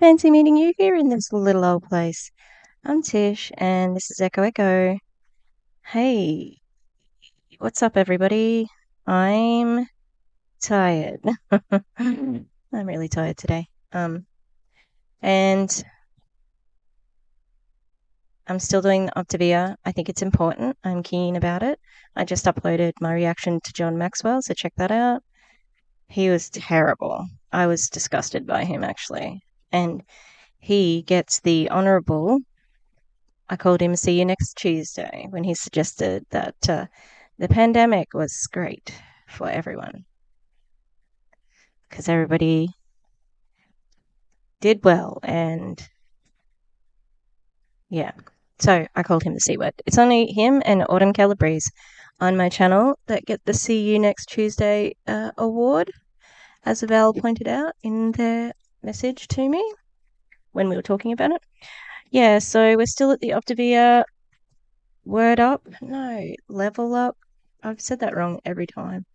Fancy meeting you here in this little old place. I'm Tish, and this is Echo Echo. Hey, what's up, everybody? I'm tired. I'm really tired today. And I'm still doing the Optavia. I think it's important. I'm keen about it. I just uploaded my reaction to John Maxwell, so check that out. He was terrible. I was disgusted by him, actually. And he gets the honourable. I called him see you next Tuesday when he suggested that the pandemic was great for everyone because everybody did well. And yeah, so I called him the C word. It's only him and Autumn Calabrese on my channel that get the See You Next Tuesday award, as Val pointed out in their message to me when we were talking about it. Yeah, so we're still at the Optavia. Word up? No, level up. I've said that wrong every time.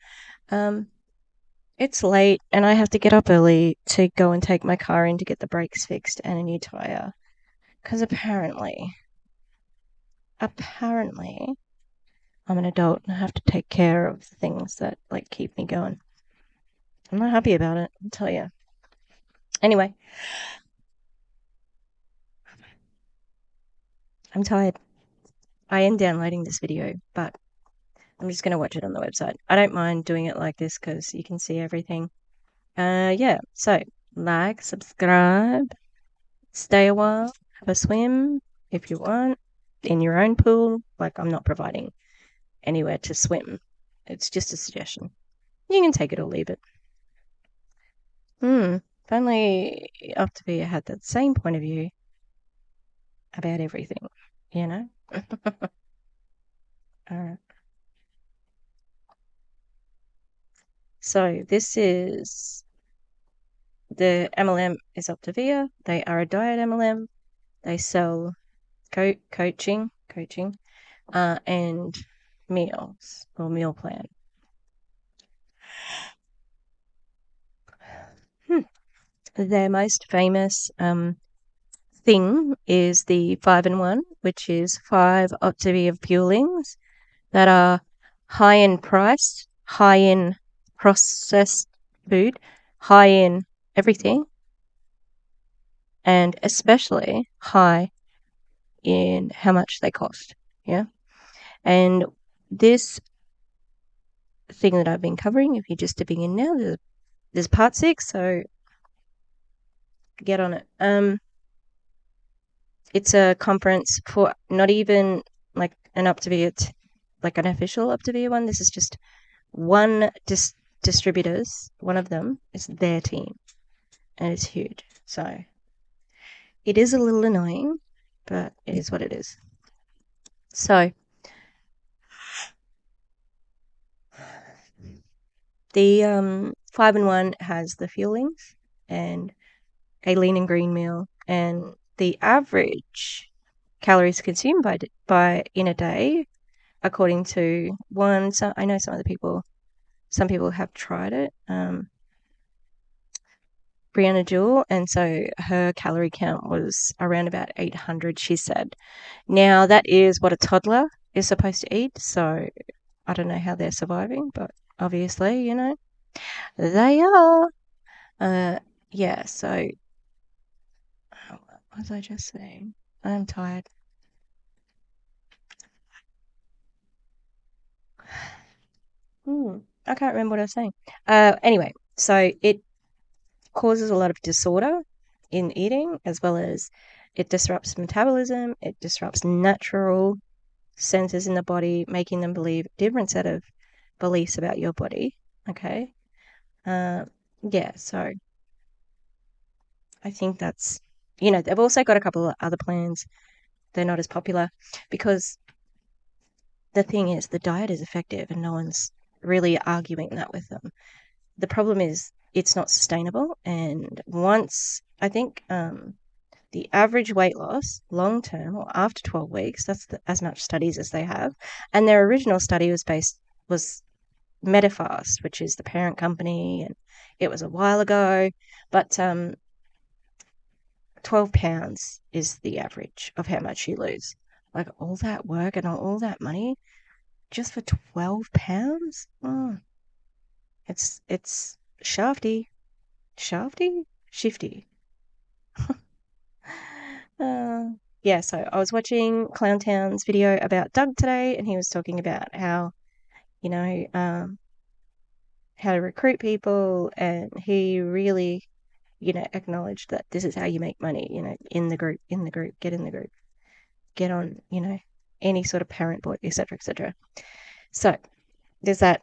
It's late and I have to get up early to go and take my car in to get the brakes fixed and a new tire. Because apparently, I'm an adult and I have to take care of things that keep me going. I'm not happy about it, I'll tell you. Anyway, I'm tired. I am downloading this video, but I'm just going to watch it on the website. I don't mind doing it like this because you can see everything. Yeah, so like, subscribe, stay a while, have a swim if you want in your own pool. I'm not providing anywhere to swim. It's just a suggestion. You can take it or leave it. If only Optavia had that same point of view about everything, you know? Alright. So this is the MLM is Optavia. They are a diet MLM. They sell coaching, and meals or meal plan. Their most famous thing is the 5-in-1, which is 5 Optavia fuelings that are high in price, high in processed food, high in everything, and especially high in how much they cost. Yeah. And this thing that I've been covering, if you're just dipping in now, there's part 6, so get on it. It's a conference for not even like an Optavia, like an official Optavia one. This is just one distributors. One of them is their team, and it's huge. So it is a little annoying, but it is what it is. So the 5-in-1 has the fuelings and a lean and green meal, and the average calories consumed by in a day, according to one. So I know some people have tried it. Brianna Jewell, and so her calorie count was around about 800, she said. Now, that is what a toddler is supposed to eat, so I don't know how they're surviving, but obviously, they are. Yeah, so what was I just saying? I'm tired. I can't remember what I was saying. Anyway, so it causes a lot of disorder in eating, as well as it disrupts metabolism, it disrupts natural sensors in the body, making them believe a different set of beliefs about your body. Okay. Yeah, so I think that's, they've also got a couple of other plans. They're not as popular because the thing is, the diet is effective and no one's really arguing that with them. The problem is it's not sustainable. And once, I think, the average weight loss long term or after 12 weeks, that's as much studies as they have. And their original study was Medifast, which is the parent company, and it was a while ago. But £12 is the average of how much you lose. Like all that work and all that money just for £12? Oh, it's shafty. Shafty? Shifty. Uh, yeah, so I was watching Clowntown's video about Doug today, and he was talking about how, you know, how to recruit people, and he really, acknowledged that this is how you make money, in the group, get in the group, get on, any sort of parent board, etc., etc. So there's that.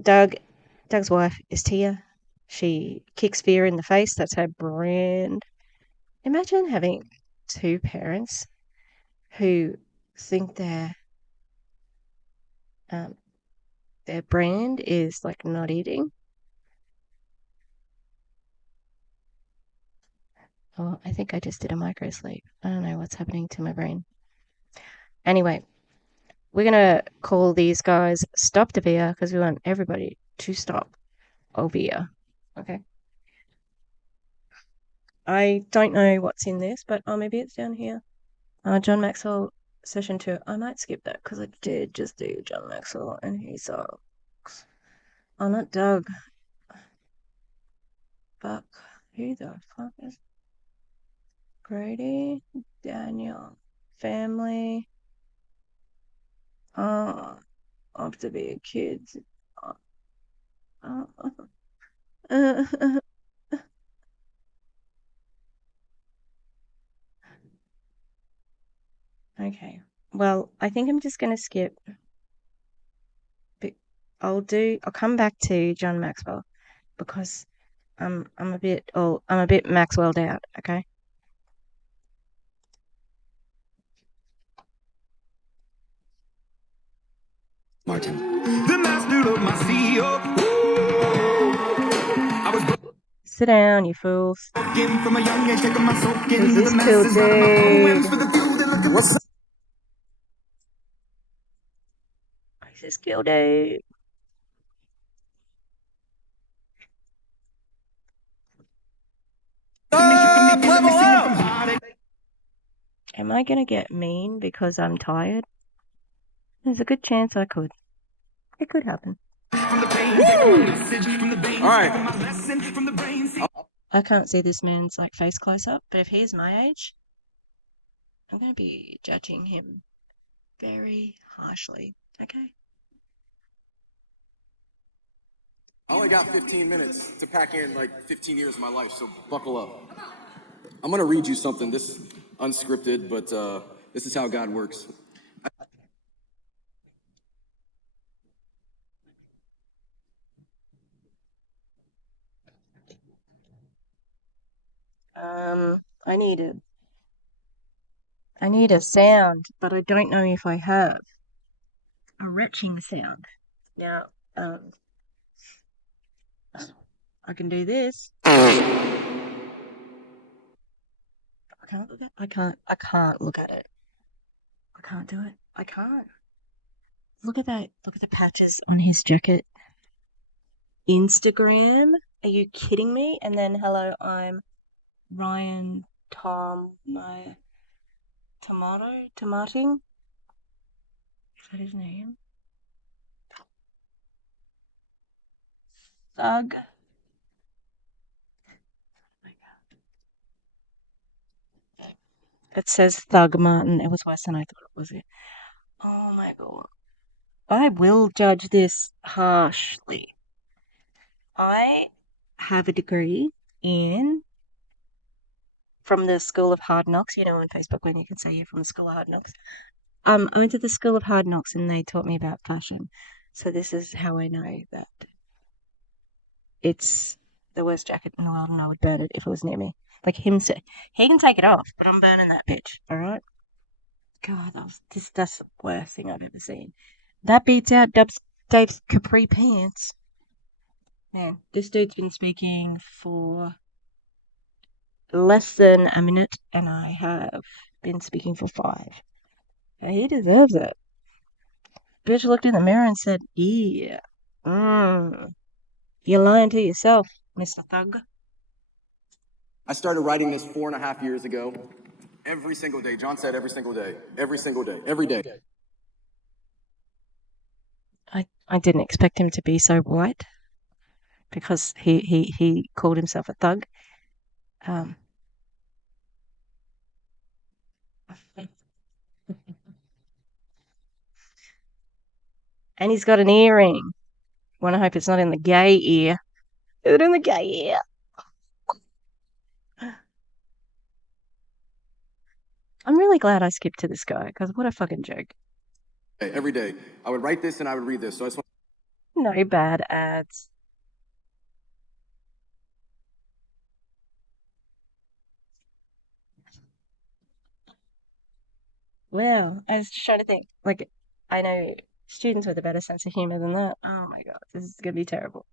Doug's wife is Tia. She kicks fear in the face. That's her brand. Imagine having two parents who think um, their brand is like not eating. Oh, I think I just did a micro sleep. I don't know what's happening to my brain. Anyway, we're gonna call these guys Stop Optavia because we want everybody to stop Ovia. Okay. I don't know what's in this, but maybe it's down here. John Maxwell session 2. I might skip that because I did just do John Maxwell and he sucks. Oh, not Doug. Fuck. Who the fuck is Grady? Daniel. Family. Oh, Optavia kids. Okay. Well, I think I'm just gonna skip. I'll come back to John Maxwell because I'm a bit Maxwelled out, okay? Martin. The master of my CEO. Sit down, you fools. From a young age, taking my soak into This the is Kill masses. Dude. What's up? This is Kill Dude. Level up! Am I gonna get mean because I'm tired? There's a good chance I could. It could happen. Alright. I can't see this man's like face close up, but if he is my age, I'm gonna be judging him very harshly. Okay. I only got 15 minutes to pack in like 15 years of my life, so buckle up. I'm gonna read you something. This is unscripted, but this is how God works. I need a sound, but I don't know if I have a retching sound. Now, I can do this. I can't look at. I can't look at it. I can't do it. I can't. Look at that. Look at the patches on his jacket. Instagram? Are you kidding me? And then, hello, I'm Ryan Tomating? Is that his name? Thug. It says Thogmartin. It was worse than I thought it was. Oh my god. I will judge this harshly. I have a degree in from the School of Hard Knocks. You know, on Facebook when you can say you're from the School of Hard Knocks. I went to the School of Hard Knocks and they taught me about fashion. So this is how I know that it's the worst jacket in the world and I would burn it if it was near me. Like him say, he can take it off, but I'm burning that bitch. All right. God, that's the worst thing I've ever seen. That beats out Dave's capri pants. Man, this dude's been speaking for less than a minute, and I have been speaking for 5. And he deserves it. Bitch looked in the mirror and said, "Yeah, you're lying to yourself, Mr. Thug." I started writing this 4.5 years ago. Every single day. John said every single day. Every single day. Every day. I didn't expect him to be so white because he called himself a thug. Um, and he's got an earring. Want to hope it's not in the gay ear. Is it in the gay ear? I'm really glad I skipped to this guy because what a fucking joke. Every day. I would write this and I would read this. So I just want No bad ads. Well, I was just trying to think. Like, I know students with a better sense of humor than that. Oh my god, this is gonna be terrible.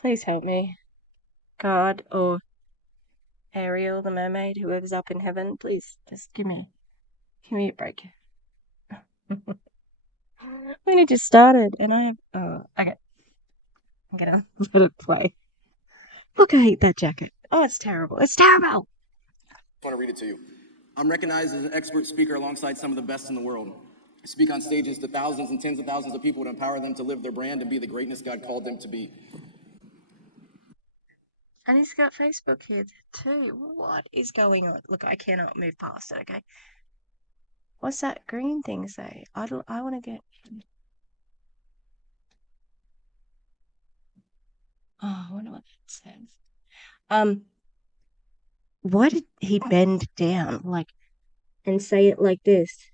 Please help me, God or Ariel, the mermaid, whoever's up in heaven. Please, just give me a break. We only just started, and I have. Oh, okay. I'm gonna let it play. Look, I hate that jacket. Oh, it's terrible. It's terrible. to read it to you. I'm recognized as an expert speaker alongside some of the best in the world. I speak on stages to thousands and tens of thousands of people to empower them to live their brand and be the greatness God called them to be. And he's got Facebook here too. What is going on? Look, I cannot move past it, okay? What's that green thing say? I want to get. Oh, I wonder what that says. Why did he bend down like and say it like this?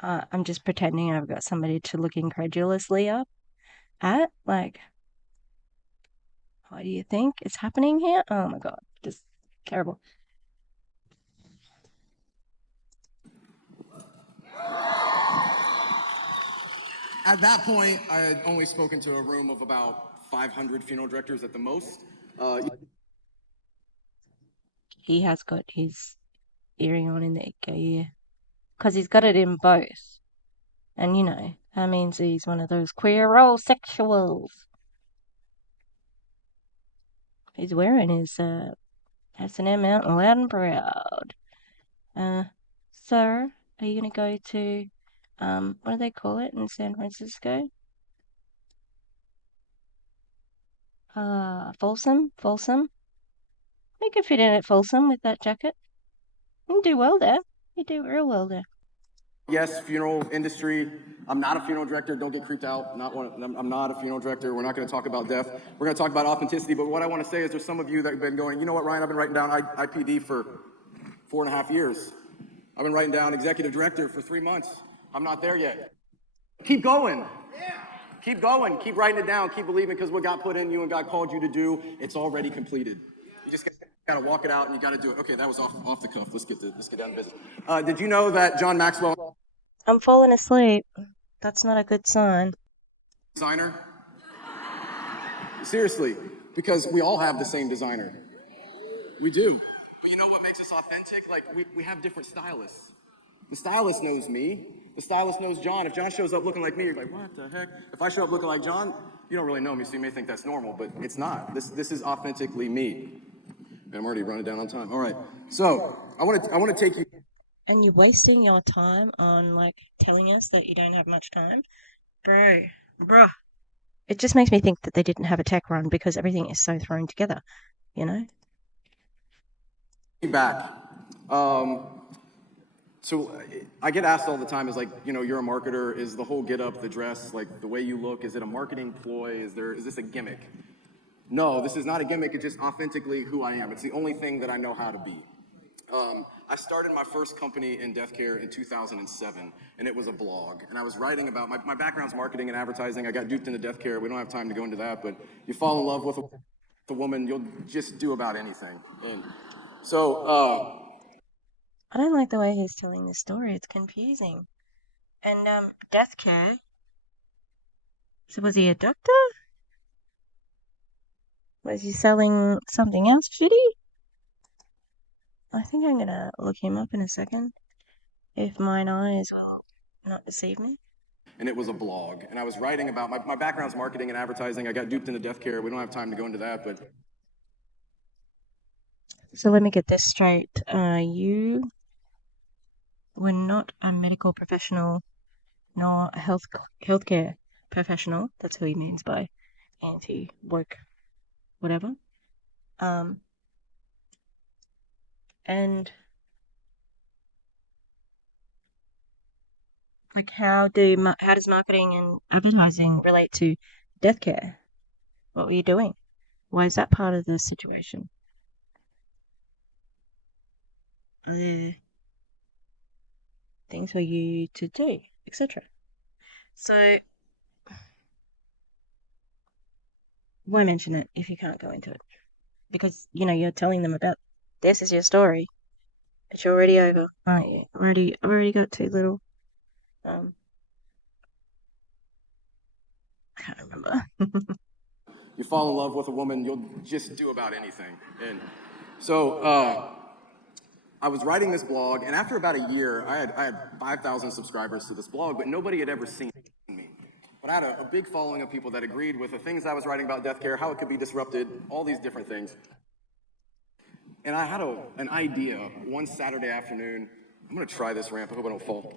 I'm just pretending I've got somebody to look incredulously up at. Like, what do you think is happening here? Oh my god, just terrible. At that point, I had only spoken to a room of about 500 funeral directors at the most. He has got his earring on in the ear because he's got it in both. And you know, that means he's one of those queer sexuals. He's wearing his S&M out loud and proud. Sir, are you gonna go to what do they call it in San Francisco? Folsom? Folsom? You could fit in at Folsom with that jacket. You do well there. You do real well there. Yes, funeral industry. I'm not a funeral director. Don't get creeped out. I'm not a funeral director. We're not going to talk about death. We're going to talk about authenticity. But what I want to say is there's some of you that have been going, you know what, Ryan, I've been writing down IPD for 4.5 years. I've been writing down executive director for 3 months. I'm not there yet. Keep going. Keep going. Keep writing it down. Keep believing because what God put in you and God called you to do, it's already completed. You just got to walk it out and you got to do it. Okay, that was off the cuff. Let's get down to business. Did you know that John Maxwell, I'm falling asleep. That's not a good sign. designer? Seriously, because we all have the same designer. We do. But you know what makes us authentic? Like we have different stylists. The stylist knows me. The stylist knows John. If John shows up looking like me, you're like, what the heck? If I show up looking like John, you don't really know me, so you may think that's normal, but it's not. This is authentically me. And I'm already running down on time. All right. So I want to take you. And you're wasting your time on like telling us that you don't have much time, bruh. It just makes me think that they didn't have a tech run because everything is so thrown together, you know? Back. So I get asked all the time, is like, you know, you're a marketer, is the whole get up, the dress, like the way you look, is it a marketing ploy? Is this a gimmick? No, this is not a gimmick, it's just authentically who I am. It's the only thing that I know how to be. I started my first company in death care in 2007, and it was a blog. And I was writing about, my background's marketing and advertising. I got duped into death care. We don't have time to go into that, but you fall in love with a woman, you'll just do about anything. And so, I don't like the way he's telling this story. It's confusing. And death care. So was he a doctor? Was he selling something else shitty? I think I'm gonna look him up in a second. If mine eyes will not deceive me. and it was a blog. And I was writing about my background's marketing and advertising. I got duped into death care. We don't have time to go into that, but So let me get this straight. You were not a medical professional nor a healthcare professional. That's who he means by anti-woke whatever. Um, and like, how does marketing and advertising relate to death care? What were you doing? Why is that part of the situation? Are there things for you to do, etc.? So why mention it if you can't go into it? Because you're telling them about this is your story. It's already over. Oh yeah, I've already got too little. Um, I can't remember. you fall in love with a woman, you'll just do about anything. And so I was writing this blog, and after about a year, I had 5,000 subscribers to this blog, but nobody had ever seen me. But I had a big following of people that agreed with the things I was writing about death care, how it could be disrupted, all these different things. And I had an idea one Saturday afternoon. I'm gonna try this ramp. I hope I don't fall.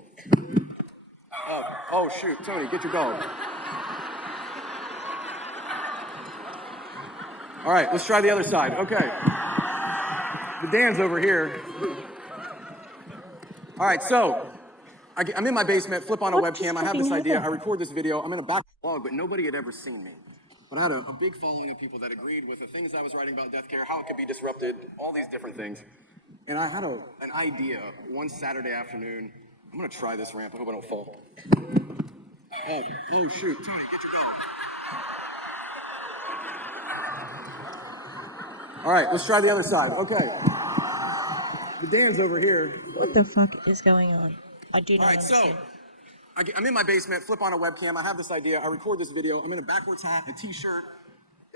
Oh shoot, Tony, get your dog. All right, let's try the other side. Okay. The Dan's over here. All right, so I'm in my basement, flip on a What just webcam. I have this fucking idea. I happened? record this video. I'm in a back blog, but nobody had ever seen me. But I had a big following of people that agreed with the things I was writing about death care, how it could be disrupted, all these different things. And I had an idea one Saturday afternoon. I'm gonna try this ramp. I hope I don't fall. Oh shoot, Tony, get your dog. All right, let's try the other side. Okay. The Dan's over here. What the fuck is going on? I do All not right, so understand. I'm in my basement, flip on a webcam. I have this idea. I record this video. I'm in a backwards hat, a t-shirt.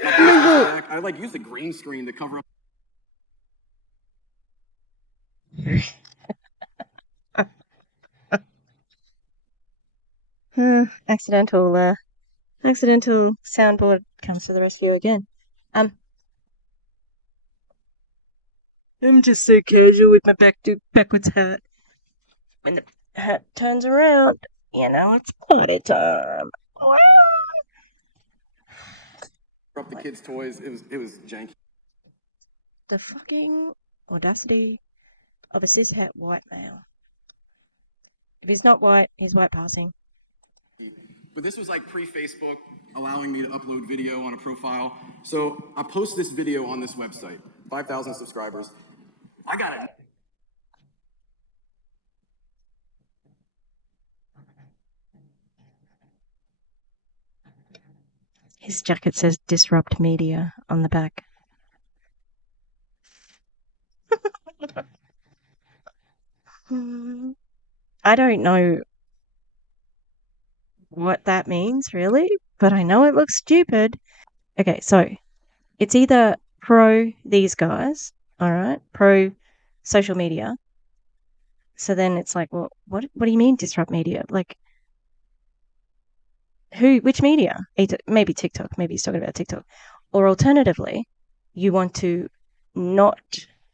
I like use the green screen to cover up. Accidental soundboard comes to the rescue again. Um, I'm just so casual with my backwards hat. When the hat turns around, it's party time. Up the kids' toys. It was janky. The fucking audacity of a cishet white male. If he's not white, he's white passing. But this was like pre-Facebook, allowing me to upload video on a profile. So I post this video on this website, 5,000 subscribers. I got it. His jacket says disrupt media on the back. I don't know what that means, really, but I know it looks stupid. Okay, so it's either pro these guys, all right, pro social media. So then it's like, well, what do you mean disrupt media? Like, which media? Maybe TikTok, maybe he's talking about TikTok. Or alternatively, you want to not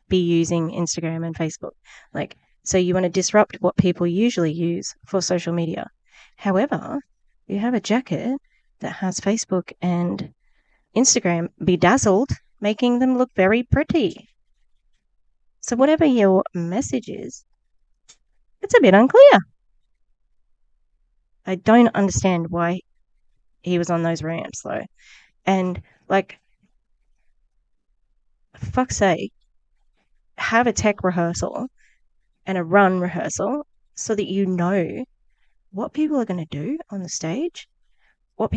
be using Instagram and Facebook. Like, so you want to disrupt what people usually use for social media. However, you have a jacket that has Facebook and Instagram bedazzled, making them look very pretty. So whatever your message is, it's a bit unclear. I don't understand why he was on those ramps though. And like, fuck's sake, have a tech rehearsal and a run rehearsal so that you know what people are going to do on the stage, where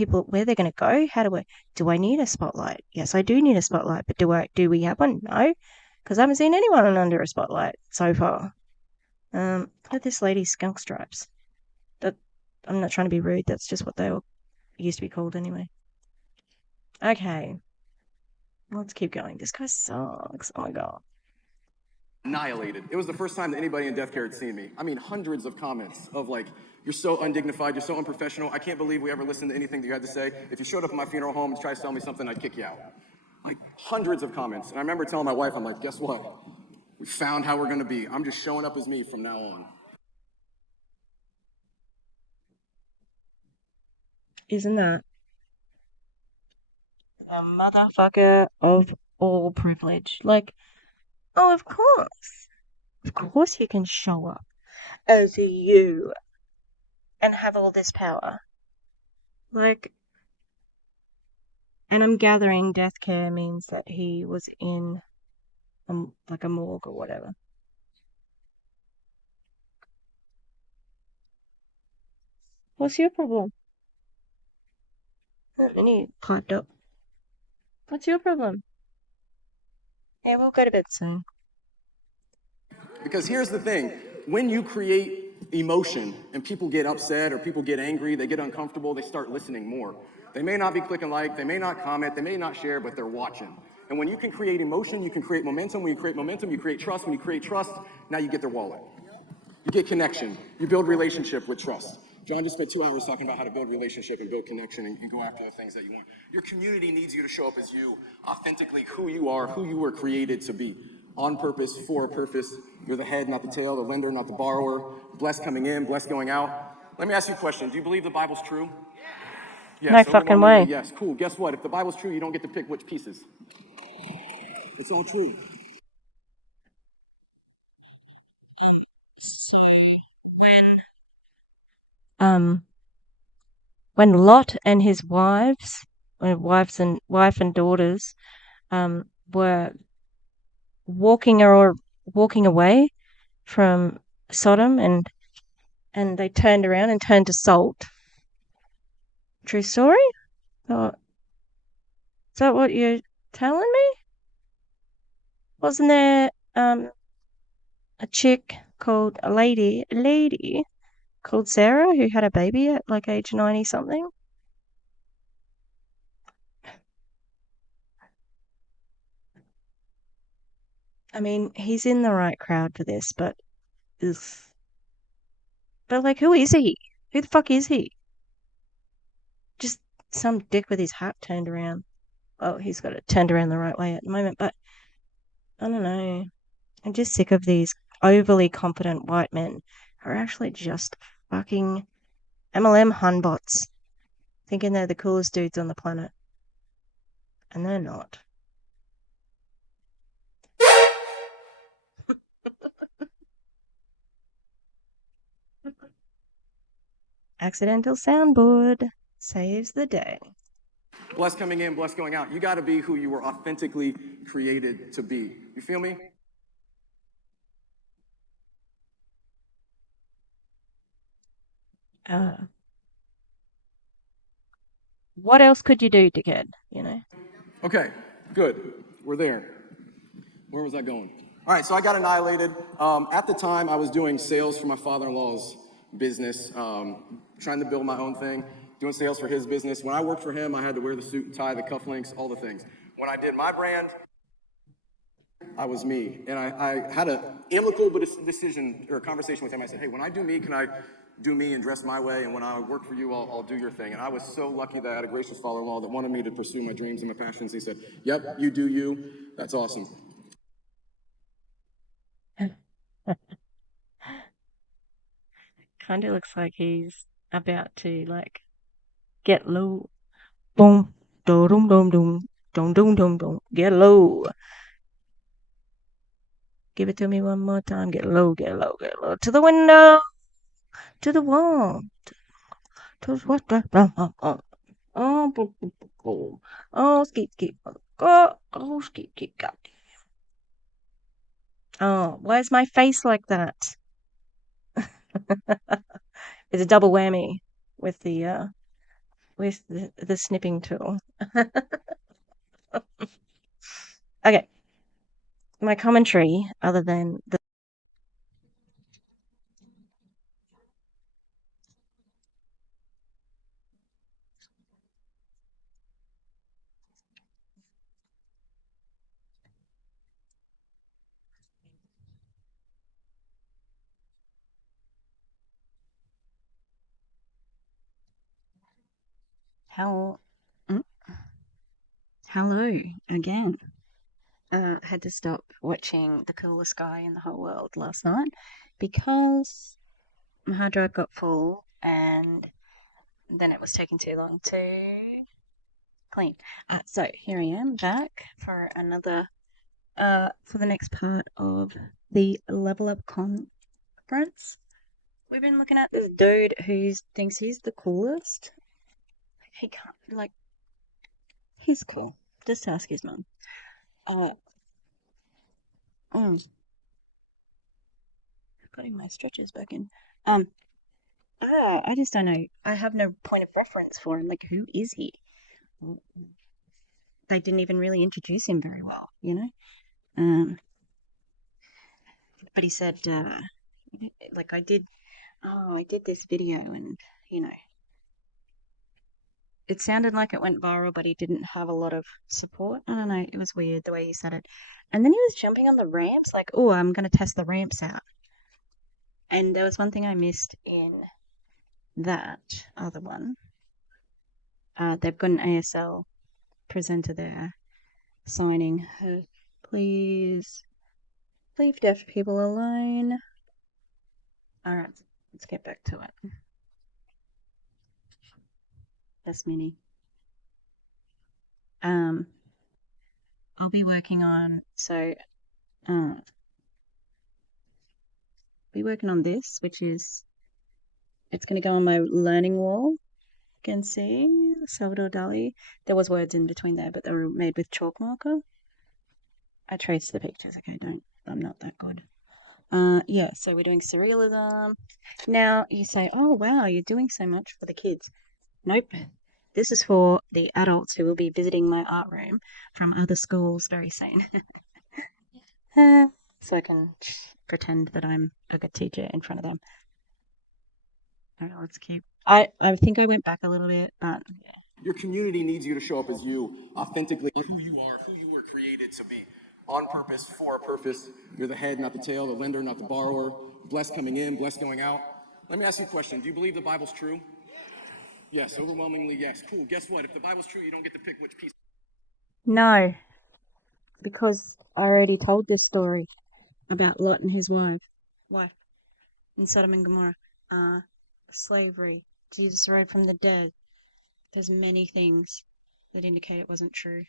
they're going to go. Do I need a spotlight? Yes, I do need a spotlight, but do we have one? No, because I haven't seen anyone under a spotlight so far. Look at this lady's skunk stripes. That I'm not trying to be rude. That's just what they used to be called anyway. Okay, let's keep going. This guy sucks. Oh my god. annihilated. It was the first time that anybody in death care had seen me. I mean, hundreds of comments of like, you're so undignified, you're so unprofessional, I can't believe we ever listened to anything that you had to say. If you showed up at my funeral home and tried to tell me something, I'd kick you out. Like, hundreds of comments. And I remember telling my wife, I'm like, guess what? We found how we're gonna be. I'm just showing up as me from now on. Isn't that a motherfucker of all privilege? Like, oh, of course. Of course you can show up as you and have all this power. Like, and I'm gathering death care means that he was in like a morgue or whatever. What's your problem? Any piped up. What's your problem? Yeah, we'll go to bed soon. Because here's the thing, when you create emotion and people get upset or people get angry, they get uncomfortable, they start listening more. They may not be clicking like, they may not comment, they may not share, but they're watching. And when you can create emotion, you can create momentum. When you create momentum, you create trust. When you create trust, now you get their wallet. You get connection. You build relationship with trust. John just spent 2 hours talking about how to build relationship and build connection and go after the things that you want. Your community needs you to show up as you, authentically who you are, who you were created to be. On purpose, for a purpose. You're the head, not the tail, the lender, not the borrower. Blessed coming in, blessed going out. Let me ask you a question. Do you believe the Bible's true? No Yes, fucking way. overwhelmingly yes. Cool. Guess what? If the Bible's true, you don't get to pick which pieces. It's all true. So um when Lot and his wife and daughters were walking away from Sodom and they turned around and turned to salt. True story? Oh, is that what you're telling me? Wasn't there a lady called Sarah who had a baby at like age 90 something? I mean, he's in the right crowd for this, ugh. But like, who is he? Who the fuck is he? Just some dick with his hat turned around. Well, he's got it turned around the right way at the moment, but I don't know. I'm just sick of these overly confident white men who are actually just fucking MLM hunbots, thinking they're the coolest dudes on the planet. And they're not. Accidental soundboard saves the day. Blessed coming in, blessed going out. You got to be who you were authentically created to be. You feel me? Uh, what else could you do, dickhead? You know? Okay, good. We're there. Where was I going? All right, so I got annihilated. At the time, I was doing sales for my father-in-law's business, trying to build my own thing, doing sales for his business. When I worked for him, I had to wear the suit and tie, the cufflinks, all the things. When I did my brand, I was me. And I had an amicable decision or a conversation with him. I said, hey, when I do me, can I do me and dress my way? And when I work for you, I'll do your thing. And I was so lucky that I had a gracious father-in-law that wanted me to pursue my dreams and my passions. He said, yep, you do you. That's awesome. Kind of looks like he's about to like get low. Boom, dum dum dum dum dum dum dum. Get low. Give it to me one more time. Get low, get low, get low. To the window, to the wall, to what the skeet skeet. Skeet skeet. Oh, where's my face like that? It's a double whammy with the snipping tool. Okay, my commentary, other than the How? mm, Hello again. Had to stop watching The Coolest Guy in the Whole World last night because my hard drive got full and then it was taking too long to clean. So here I am back for another, for the next part of the Level Up conference. We've been looking at this dude who thinks he's the coolest. He can't, like, he's cool. Just ask his mum. Uh, mm, putting my stretches back in. Um, I just don't know. I have no point of reference for him. Like, who is he? They didn't even really introduce him very well, you know? But he said, like, I did this video and, you know, it sounded like it went viral, but he didn't have a lot of support. I don't know. It was weird the way he said it. And then he was jumping on the ramps, like, oh, I'm going to test the ramps out. And there was one thing I missed in that other one. They've got an ASL presenter there signing her. Please leave deaf people alone. Alright, let's get back to it. That's Minnie. I'll be working on be working on this, which is it's gonna go on my learning wall. You can see Salvador Dali. There was words in between there, but they were made with chalk marker. I traced the pictures, okay, I'm not that good. Yeah, so we're doing surrealism. Now you say, oh wow, you're doing so much for the kids. Nope. This is for the adults who will be visiting my art room from other schools very soon. So I can pretend that I'm a good teacher in front of them. All right, let's keep. I think I went back a little bit, but yeah. Your community needs you to show up as you, authentically who you are, who you were created to be. On purpose, for a purpose. You're the head, not the tail, the lender, not the borrower. Blessed coming in, blessed going out. Let me ask you a question. Do you believe the Bible's true? Yes, overwhelmingly yes. Cool. Guess what? If the Bible's true, you don't get to pick which piece. No, because I already told this story about Lot and his wife in Sodom and Gomorrah. Slavery. Jesus rose from the dead. There's many things that indicate it wasn't true.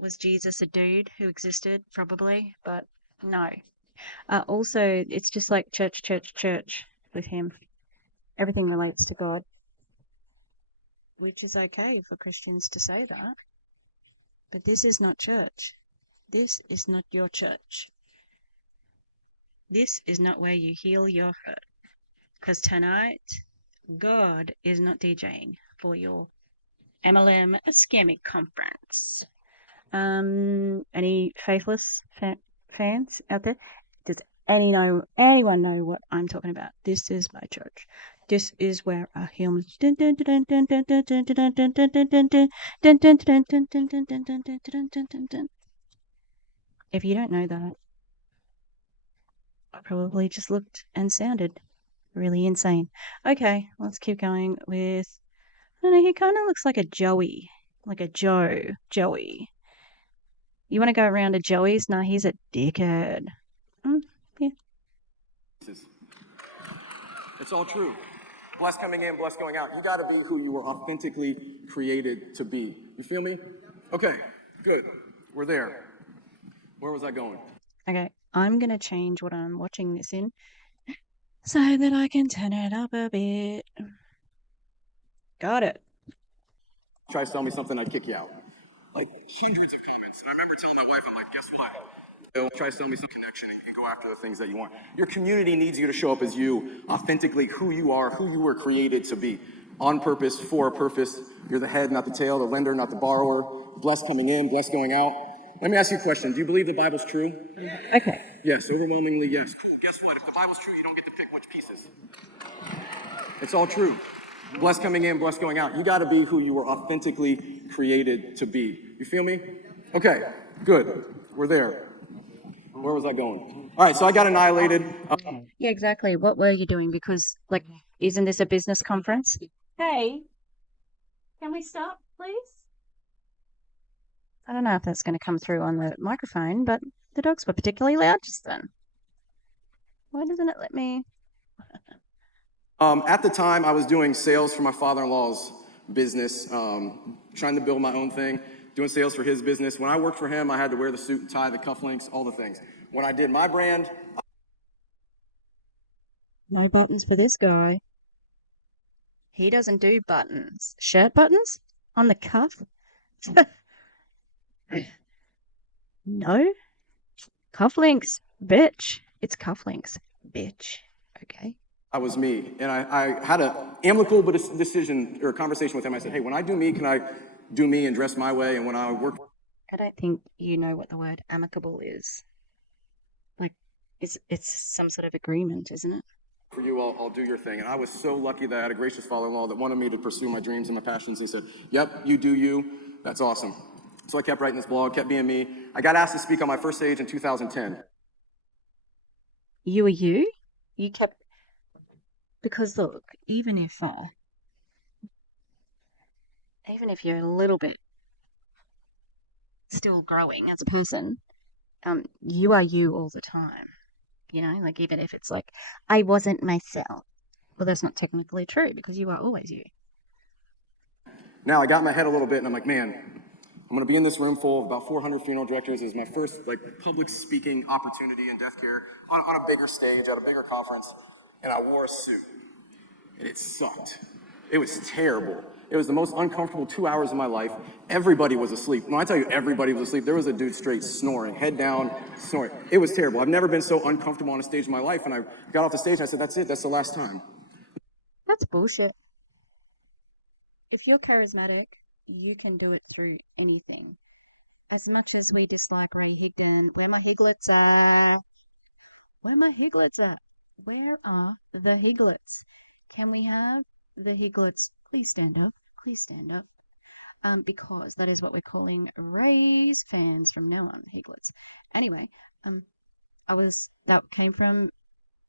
Was Jesus a dude who existed? Probably, but no. Also, it's just like church with him. Everything relates to God, which is okay for Christians to say that. But this is not church. This is not your church. This is not where you heal your hurt. Because tonight, God is not DJing for your MLM Scammy Conference. Any faithless fans out there? Does anyone know what I'm talking about? This is my church. This is where I heal. If you don't know that, I probably just looked and sounded really insane. Okay, let's keep going with. I don't know, he kind of looks like a Joey, like a Joey. You want to go around to Joey's? No, he's a dickhead. Yeah. It's all true. Blessed coming in, blessed going out. You got to be who you were authentically created to be. You feel me? Okay, good. We're there. Where was I going? Okay, I'm gonna change what I'm watching this in so that I can turn it up a bit. Got it. Try to tell me something, I'd kick you out. Like hundreds of comments. And I remember telling my wife, I'm like, guess what? Try to sell me some connection and go after the things that you want. Your community needs you to show up as you, authentically who you are, who you were created to be. On purpose, for a purpose. You're the head, not the tail, the lender, not the borrower. Blessed coming in, blessed going out. Let me ask you a question. Do you believe the Bible's true? Okay. Yes, overwhelmingly yes. Cool. Guess what? If the Bible's true, you don't get to pick which pieces. It's all true. Blessed coming in, blessed going out. You got to be who you were authentically created to be. You feel me? Okay, good. We're there. Where was I going? All right, so I got annihilated. Yeah, exactly. What were you doing? Because, like, isn't this a business conference? Hey. Can we stop, please? I don't know if that's going to come through on the microphone, but the dogs were particularly loud just then. Why doesn't it let me? At the time, I was doing sales for my father-in-law's business, trying to build my own thing, doing sales for his business. When I worked for him, I had to wear the suit and tie, the cufflinks, all the things. When I did my brand, No buttons for this guy. He doesn't do buttons. Shirt buttons? On the cuff? No. Cufflinks, bitch. It's cufflinks, bitch. Okay. I was me. And I had an amicable decision or conversation with him. I said, hey, when I do me, can I do me and dress my way? And when I work I don't think you know what the word amicable is. Like, it's some sort of agreement, isn't it? for you, I'll do your thing. And I was so lucky that I had a gracious father-in-law that wanted me to pursue my dreams and my passions. He said, yep, you do you. That's awesome. So I kept writing this blog, kept being me. I got asked to speak on my first stage in 2010. You were you? You kept. Because look, even if you're a little bit still growing as a person, you are you all the time. You know, like even if it's like, I wasn't myself. Well, that's not technically true because you are always you. Now I got in my head a little bit and I'm like, man, I'm gonna be in this room full of about 400 funeral directors. It was my first like public speaking opportunity in death care on a bigger stage at a bigger conference. And I wore a suit and it sucked. It was terrible. It was the most uncomfortable 2 hours of my life. Everybody was asleep. When I tell you everybody was asleep, there was a dude straight snoring, head down, snoring. It was terrible. I've never been so uncomfortable on a stage in my life. And I got off the stage and I said, that's it, that's the last time. That's bullshit. If you're charismatic, you can do it through anything. As much as we dislike Ray Higdon, where my Higlets are? Where my Higlets at? Where are the Higlets? Can we have the Higlets? Please stand up. Please stand up. Because that is what we're calling Ray's fans from now on, Higlets. Anyway, that came from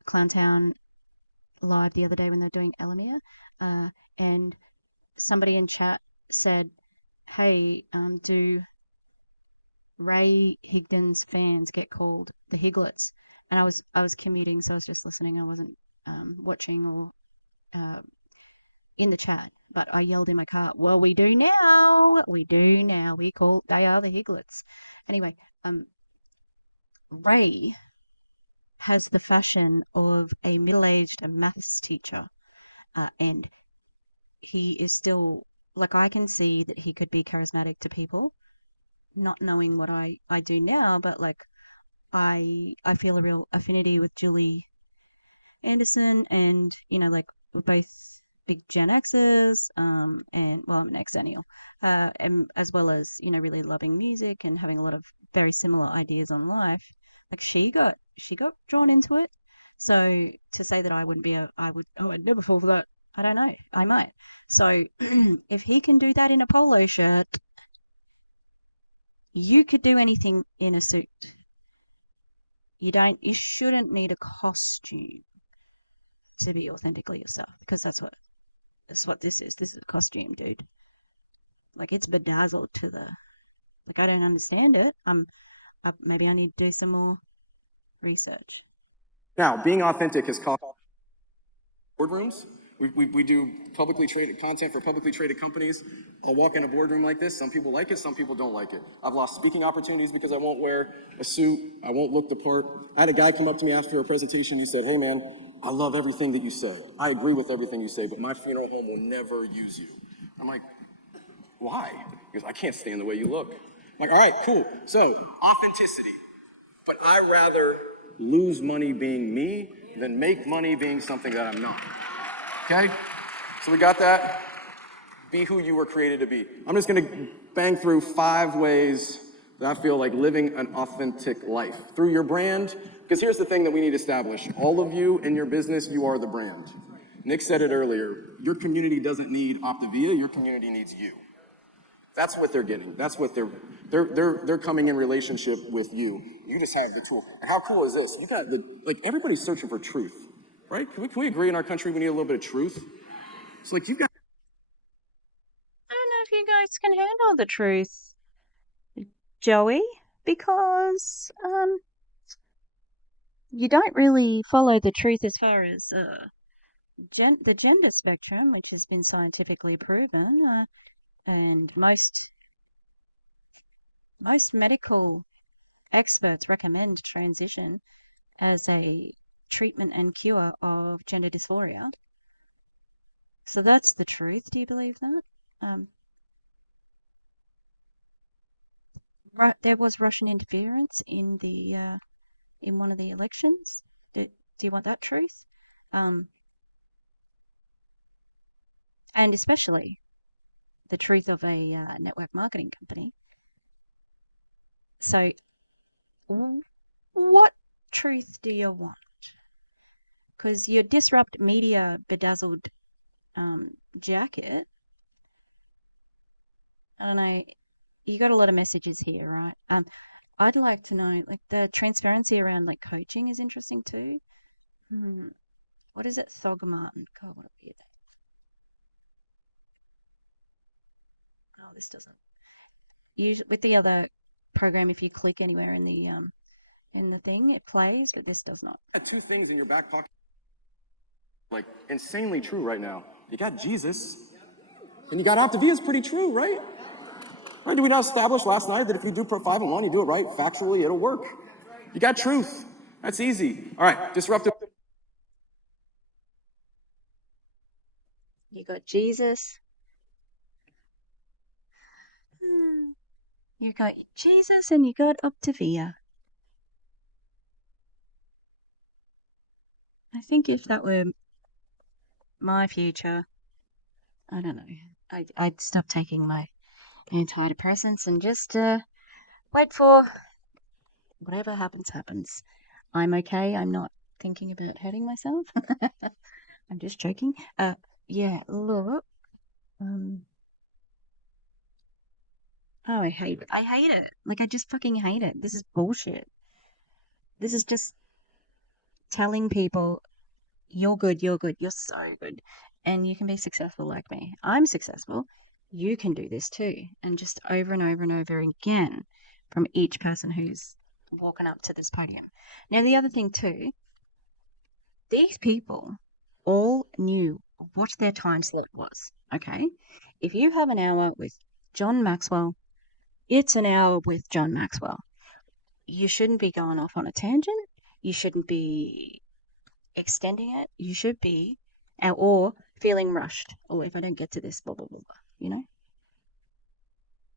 Clowntown Live the other day when they're doing Elamir, and somebody in chat said, "Hey, do Ray Higdon's fans get called the Higlets?" And I was commuting, so I was just listening. I wasn't watching or in the chat, but I yelled in my car, "Well, we do now. We do now. They are the Higlets." Anyway, Ray has the fashion of a middle-aged maths teacher, and he is still like I can see that he could be charismatic to people, not knowing what I do now, but like I feel a real affinity with Julie Anderson, and like we're both big Gen Xers, and well, I'm an Xennial, and as well as really loving music and having a lot of very similar ideas on life. Like she got drawn into it. So to say that I wouldn't be I'd never fall for that. I don't know. I might. So if he can do that in a polo shirt, you could do anything in a suit. You shouldn't need a costume to be authentically yourself, because that's what this is. This is a costume, dude. Like it's bedazzled to the, like I don't understand it. Maybe I need to do some more research. Now, being authentic has cost boardrooms. We do publicly traded content for publicly traded companies. I'll walk in a boardroom like this. Some people like it, some people don't like it. I've lost speaking opportunities because I won't wear a suit. I won't look the part. I had a guy come up to me after a presentation. He said, hey man, I love everything that you say. I agree with everything you say, but my funeral home will never use you. I'm like, why? He goes, I can't stand the way you look. I'm like, all right, cool. So, authenticity. But I rather lose money being me than make money being something that I'm not. Okay? So we got that. Be who you were created to be. I'm just gonna bang through 5 ways that I feel like living an authentic life. Through your brand, because here's the thing that we need to establish. All of you in your business, you are the brand. Nick said it earlier. Your community doesn't need Optavia, your community needs you. That's what they're getting. That's what they're coming in relationship with you. You just have the tool. And how cool is this? You got everybody's searching for truth, right? Can we agree in our country we need a little bit of truth? It's like you've got. I humans can handle the truth, Joey, because you don't really follow the truth as far as the gender spectrum, which has been scientifically proven, and most medical experts recommend transition as a treatment and cure of gender dysphoria. So that's the truth. Do you believe that? Um, there was Russian interference in one of the elections. Do you want that truth? Um, and especially the truth of a network marketing company. So, what truth do you want? Because your disrupt media bedazzled jacket, I don't know, you got a lot of messages here, right? I'd like to know, like the transparency around like coaching is interesting too. Hmm. What is it, Thogmartin? God, what a weird. Oh, this doesn't. Usually with the other program, if you click anywhere in the thing, it plays, but this does not. Two things in your back pocket, like insanely true right now. You got Jesus, and you got Optavia is pretty true, right? Right? Did we not establish last night that if you do 5 and 1, you do it right, factually, it'll work? You got truth. That's easy. All right, disruptive. You got Jesus. You got Jesus and you got Optavia. I think if that were my future, I don't know. I'd stop taking my antidepressants and just wait for whatever happens, happens. I'm okay. I'm not thinking about hurting myself. I'm just joking. Yeah, look. Um, oh, I hate it. Like, I just fucking hate it. This is bullshit. This is just telling people you're good, you're so good, and you can be successful like me. I'm successful. You can do this too. And just over and over and over again from each person who's walking up to this podium. Now, the other thing too, these people all knew what their time slot was. Okay. If you have an hour with John Maxwell, it's an hour with John Maxwell. You shouldn't be going off on a tangent. You shouldn't be extending it. You should be, or feeling rushed. Or if I don't get to this, blah, blah, blah, blah. You know?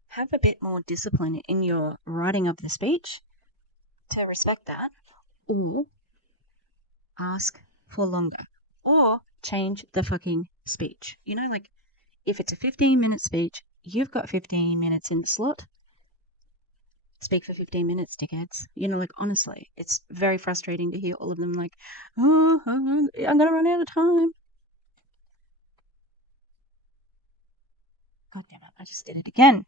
Have a bit more discipline in your writing of the speech to respect that, or ask for longer, or change the fucking speech. You know, like if it's a 15-minute speech, you've got 15 minutes in the slot. Speak for 15 minutes, dickheads. You know, like honestly, it's very frustrating to hear all of them like, oh, I'm gonna run out of time. God damn it, I just did it again.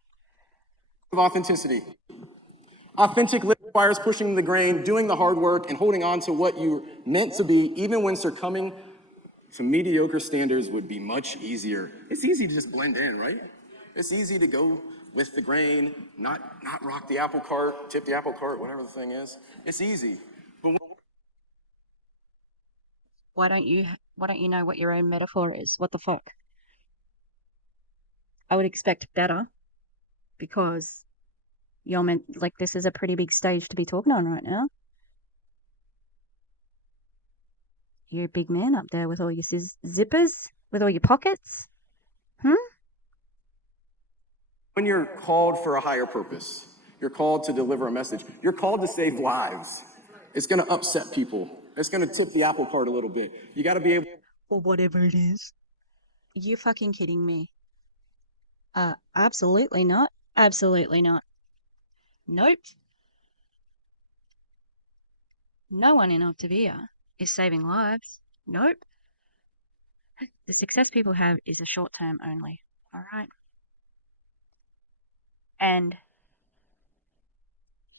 Authenticity. Authentic living requires pushing the grain, doing the hard work, and holding on to what you're meant to be, even when succumbing to mediocre standards would be much easier. It's easy to just blend in, right? It's easy to go with the grain, not rock the apple cart, tip the apple cart, whatever the thing is. It's easy. But Why don't you know what your own metaphor is? What the fuck? I would expect better because you're meant like this is a pretty big stage to be talking on right now. You're a big man up there with all your zippers, with all your pockets. Hmm? when you're called for a higher purpose, you're called to deliver a message, you're called to save lives. It's gonna upset people. It's gonna tip the apple cart a little bit. You gotta be able. Or whatever it is. You fucking kidding me? Absolutely not. Absolutely not. Nope. No one in Optavia is saving lives. Nope. The success people have is a short term only. All right. And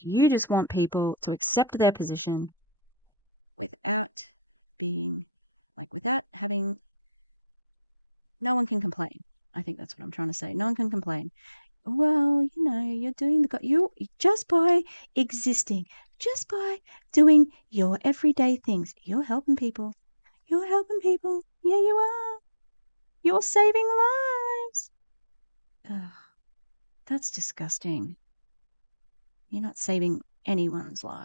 you just want people to accept their position without having. No one can complain. Okay, that's what I'm trying to say. No one can complain. well, you're doing you just by existing, just by doing your everyday things. You're helping people. You're helping people. Yeah, you are. You're saving lives. Oh, that's disgusting. You're not saving anyone's life.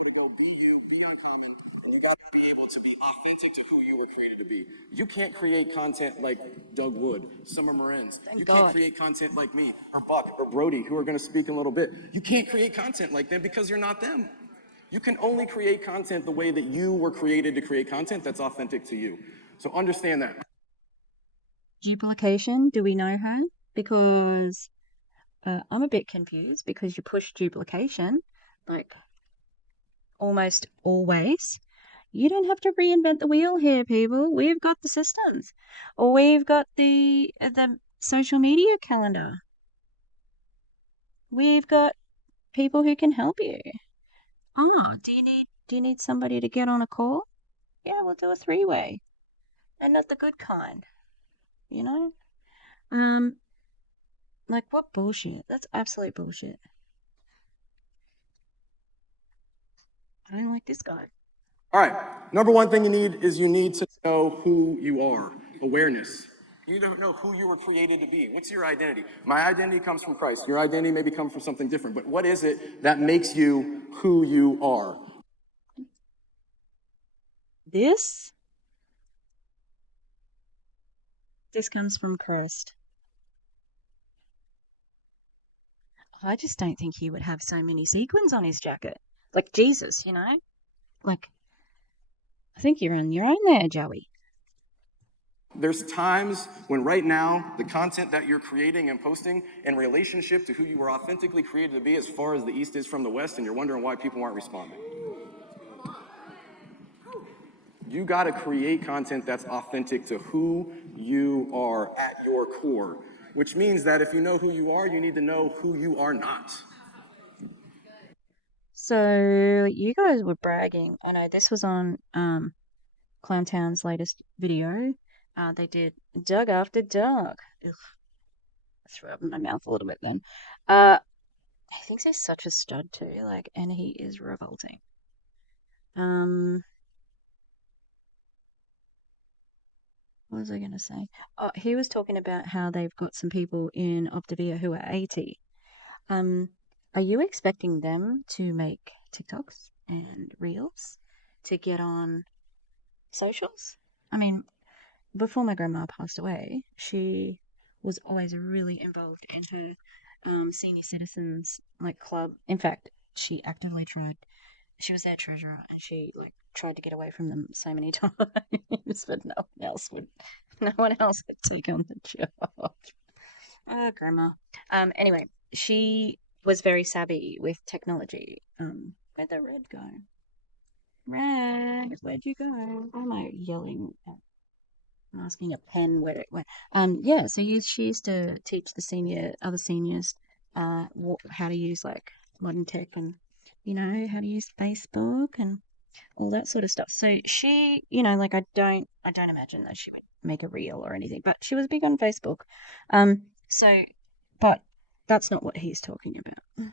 Be you, be uncommon, and you got to be able to be authentic to who you were created to be. You can't create content like Doug Wood, Summer Morenz. You Thank can't God. create content like me, or Buck, or Brody, who are going to speak in a little bit. You can't create content like them because you're not them. You can only create content the way that you were created to create content that's authentic to you. So understand that. Duplication, do we know her? Because I'm a bit confused because you push duplication like almost always. You don't have to reinvent the wheel here, people. We've got the systems, or we've got the social media calendar. We've got people who can help you. Ah, do you need somebody to get on a call? Yeah, we'll do a three-way, and not the good kind. You know, um, like what bullshit? That's absolute bullshit. I don't like this guy. All right. Number one thing you need is you need to know who you are. Awareness. You need to know who you were created to be. What's your identity? My identity comes from Christ. Your identity maybe comes from something different. But what is it that makes you who you are? This this comes from Christ. I just don't think he would have so many sequins on his jacket. Like Jesus, you know? Like, I think you're on your own there, Joey. There's times when right now the content that you're creating and posting in relationship to who you were authentically created to be as far as the East is from the West, and you're wondering why people aren't responding. You got to create content that's authentic to who you are at your core, which means that if you know who you are, you need to know who you are not. So, you guys were bragging. I know this was on Clowntown's latest video. They did Doug After Dark. Ugh, I threw up in my mouth a little bit then. He thinks he's such a stud too, like, and he is revolting. Um, what was I gonna say? Oh, he was talking about how they've got some people in Optavia who are 80. Um, are you expecting them to make TikToks and Reels to get on socials? I mean, before my grandma passed away, she was always really involved in her senior citizens like club. In fact, she actively tried. She was their treasurer, and she like tried to get away from them so many times, but no one else would take on the job. Oh, grandma. Anyway, she was very savvy with technology. Where'd the red go? Red, where'd you go? Why am I yelling at asking a pen where it went. Yeah, so she used to teach the other seniors, how to use like modern tech and how to use Facebook and all that sort of stuff. So she, like I don't imagine that she would make a reel or anything, but she was big on Facebook. So, but that's not what he's talking about.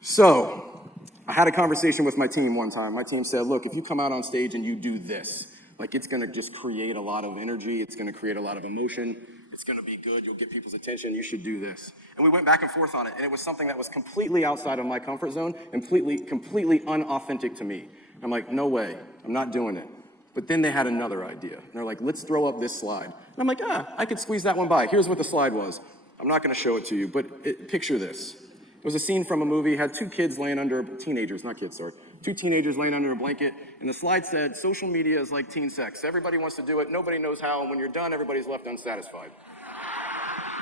So, I had a conversation with my team one time. My team said, look, if you come out on stage and you do this, like it's gonna just create a lot of energy, it's gonna create a lot of emotion, it's gonna be good, you'll get people's attention, you should do this. And we went back and forth on it, and it was something that was completely outside of my comfort zone, and completely unauthentic to me. I'm like, no way, I'm not doing it. But then they had another idea. And they're like, let's throw up this slide. And I'm like, I could squeeze that one by. Here's what the slide was. I'm not gonna show it to you, but picture this. It was a scene from a movie, had two kids laying under, teenagers, not kids, sorry. Two teenagers laying under a blanket, and the slide said, social media is like teen sex. Everybody wants to do it, nobody knows how, and when you're done, everybody's left unsatisfied.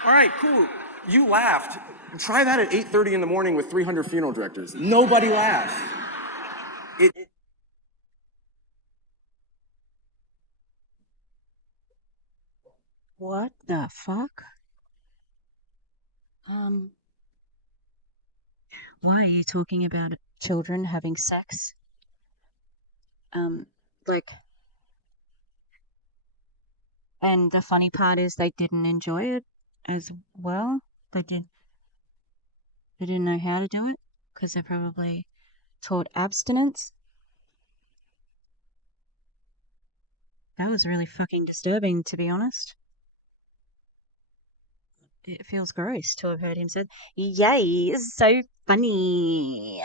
All right, cool. You laughed. Try that at 8:30 in the morning with 300 funeral directors. Nobody laughed. It, What the fuck? Um, why are you talking about children having sex? Um, like And the funny part is they didn't enjoy it as well. They did. They didn't know how to do it because they're probably taught abstinence. That was really fucking disturbing, to be honest. It feels gross to have heard him say, "Yay, it's so funny."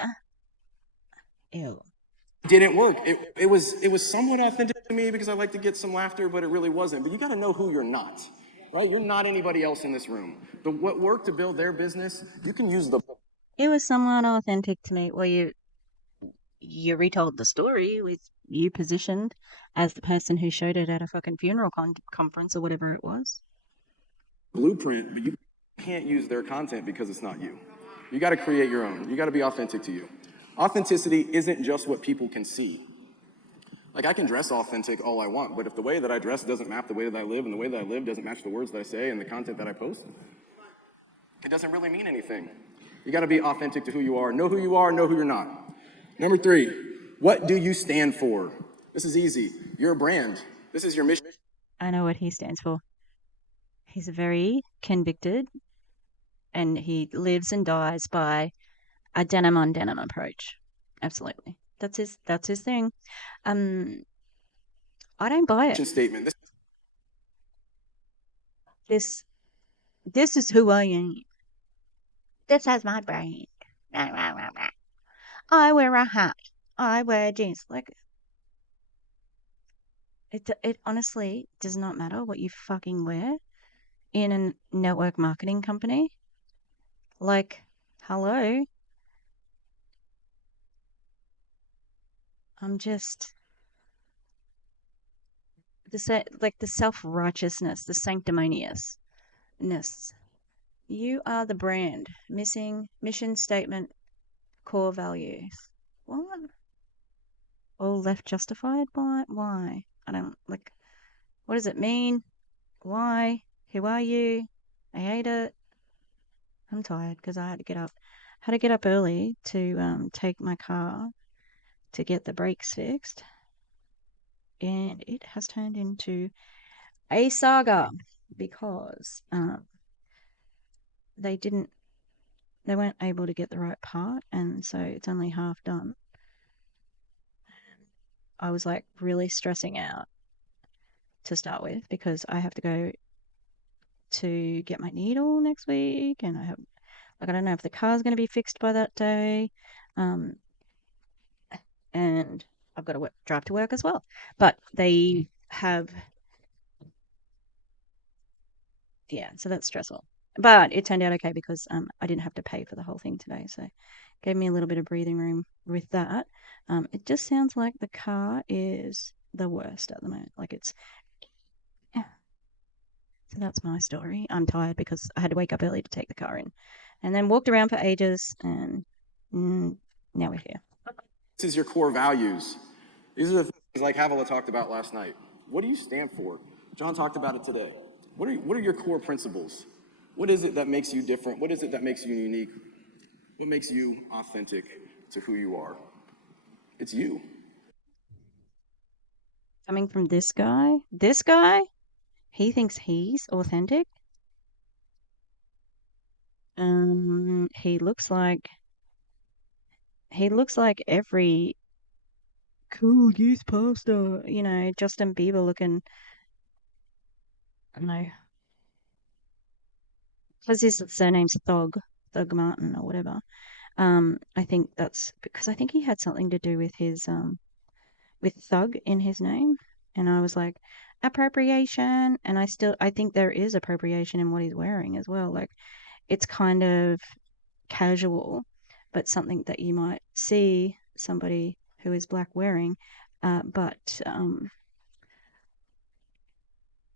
Ew. Didn't work. It was somewhat authentic to me because I like to get some laughter, but it really wasn't. But you got to know who you're not, right? You're not anybody else in this room. What worked to build their business, you can use the It was somewhat authentic to me. Well, you retold the story with you positioned as the person who showed it at a fucking funeral conference or whatever it was. blueprint, but you can't use their content because it's not you. You got to create your own. You got to be authentic to you. Authenticity isn't just what people can see. Like I can dress authentic all I want, but if the way that I dress doesn't map the way that I live, and the way that I live doesn't match the words that I say and the content that I post, it doesn't really mean anything. You got to be authentic to who you are. Know who you are, know who you're not. Number 3, what do you stand for? This is easy. You're a brand. This is your mission. I know what he stands for. He's very convicted and he lives and dies by a denim on denim approach. Absolutely. That's his thing. Um I don't buy it. Statement. This this is who I am. This is my brain. I wear a hat. I wear jeans. Like it honestly does not matter what you fucking wear in a network marketing company. Like, hello. I'm just the self-righteousness, the sanctimoniousness. You are the brand. Missing mission statement, core values. What? All left justified? Why? I don't like. What does it mean? Why? Who are you? I hate it. I'm tired because I had to get up. Had to get up early to take my car to get the brakes fixed, and it has turned into a saga because they didn't they weren't able to get the right part, and so it's only half done. I was like really stressing out to start with because I have to go to get my needle next week, and I don't know if the car's going to be fixed by that day, um, and I've got to drive to work as well. But they have, yeah, so that's stressful. But it turned out okay because I didn't have to pay for the whole thing today, so gave me a little bit of breathing room with that. It just sounds like the car is the worst at the moment. Like it's, yeah. So that's my story. I'm tired because I had to wake up early to take the car in, and then walked around for ages, and now we're here. This is your core values. These are the things like Havilah talked about last night. What do you stand for? John talked about it today. What are your core principles? What is it that makes you different? What is it that makes you unique? What makes you authentic to who you are? It's you. Coming from this guy, he thinks he's authentic. He looks like every cool youth pastor, Justin Bieber looking. I don't know, because his surname's Thogmartin or whatever. I think that's because I think he had something to do with his with thug in his name, and I was like appropriation, and I think there is appropriation in what he's wearing as well. Like it's kind of casual, but something that you might see somebody who is black wearing. But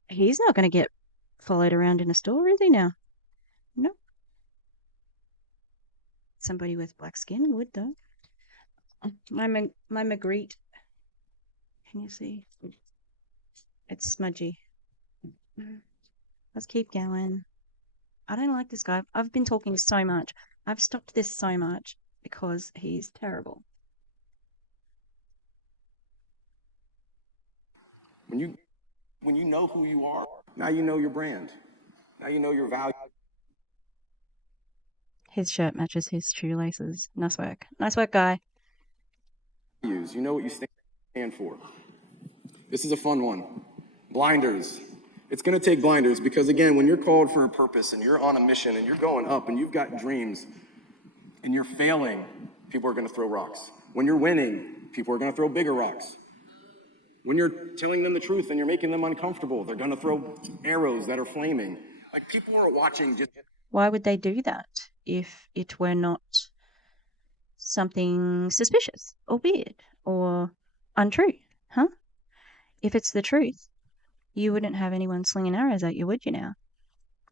he's not going to get followed around in a store, is he now? No. Somebody with black skin would, though. My Magritte, can you see? It's smudgy. Let's keep going. I don't like this guy. I've been talking so much. I've stopped this so much because he's terrible. When When you know who you are, now you know your brand. Now you know your His shirt matches his shoelaces. Nice work. Nice work, guy. values. You know what you stand for. This is a fun one. Blinders. It's going to take blinders because, again, when you're called for a purpose and you're on a mission and you're going up and you've got dreams and you're failing, people are going to throw rocks. When you're winning, people are going to throw bigger rocks. When you're telling them the truth and you're making them uncomfortable, they're going to throw arrows that are flaming. Like, people are watching just. Why would they do that if it were not something suspicious or weird or untrue? Huh? If it's the truth, you wouldn't have anyone slinging arrows at you, would you now?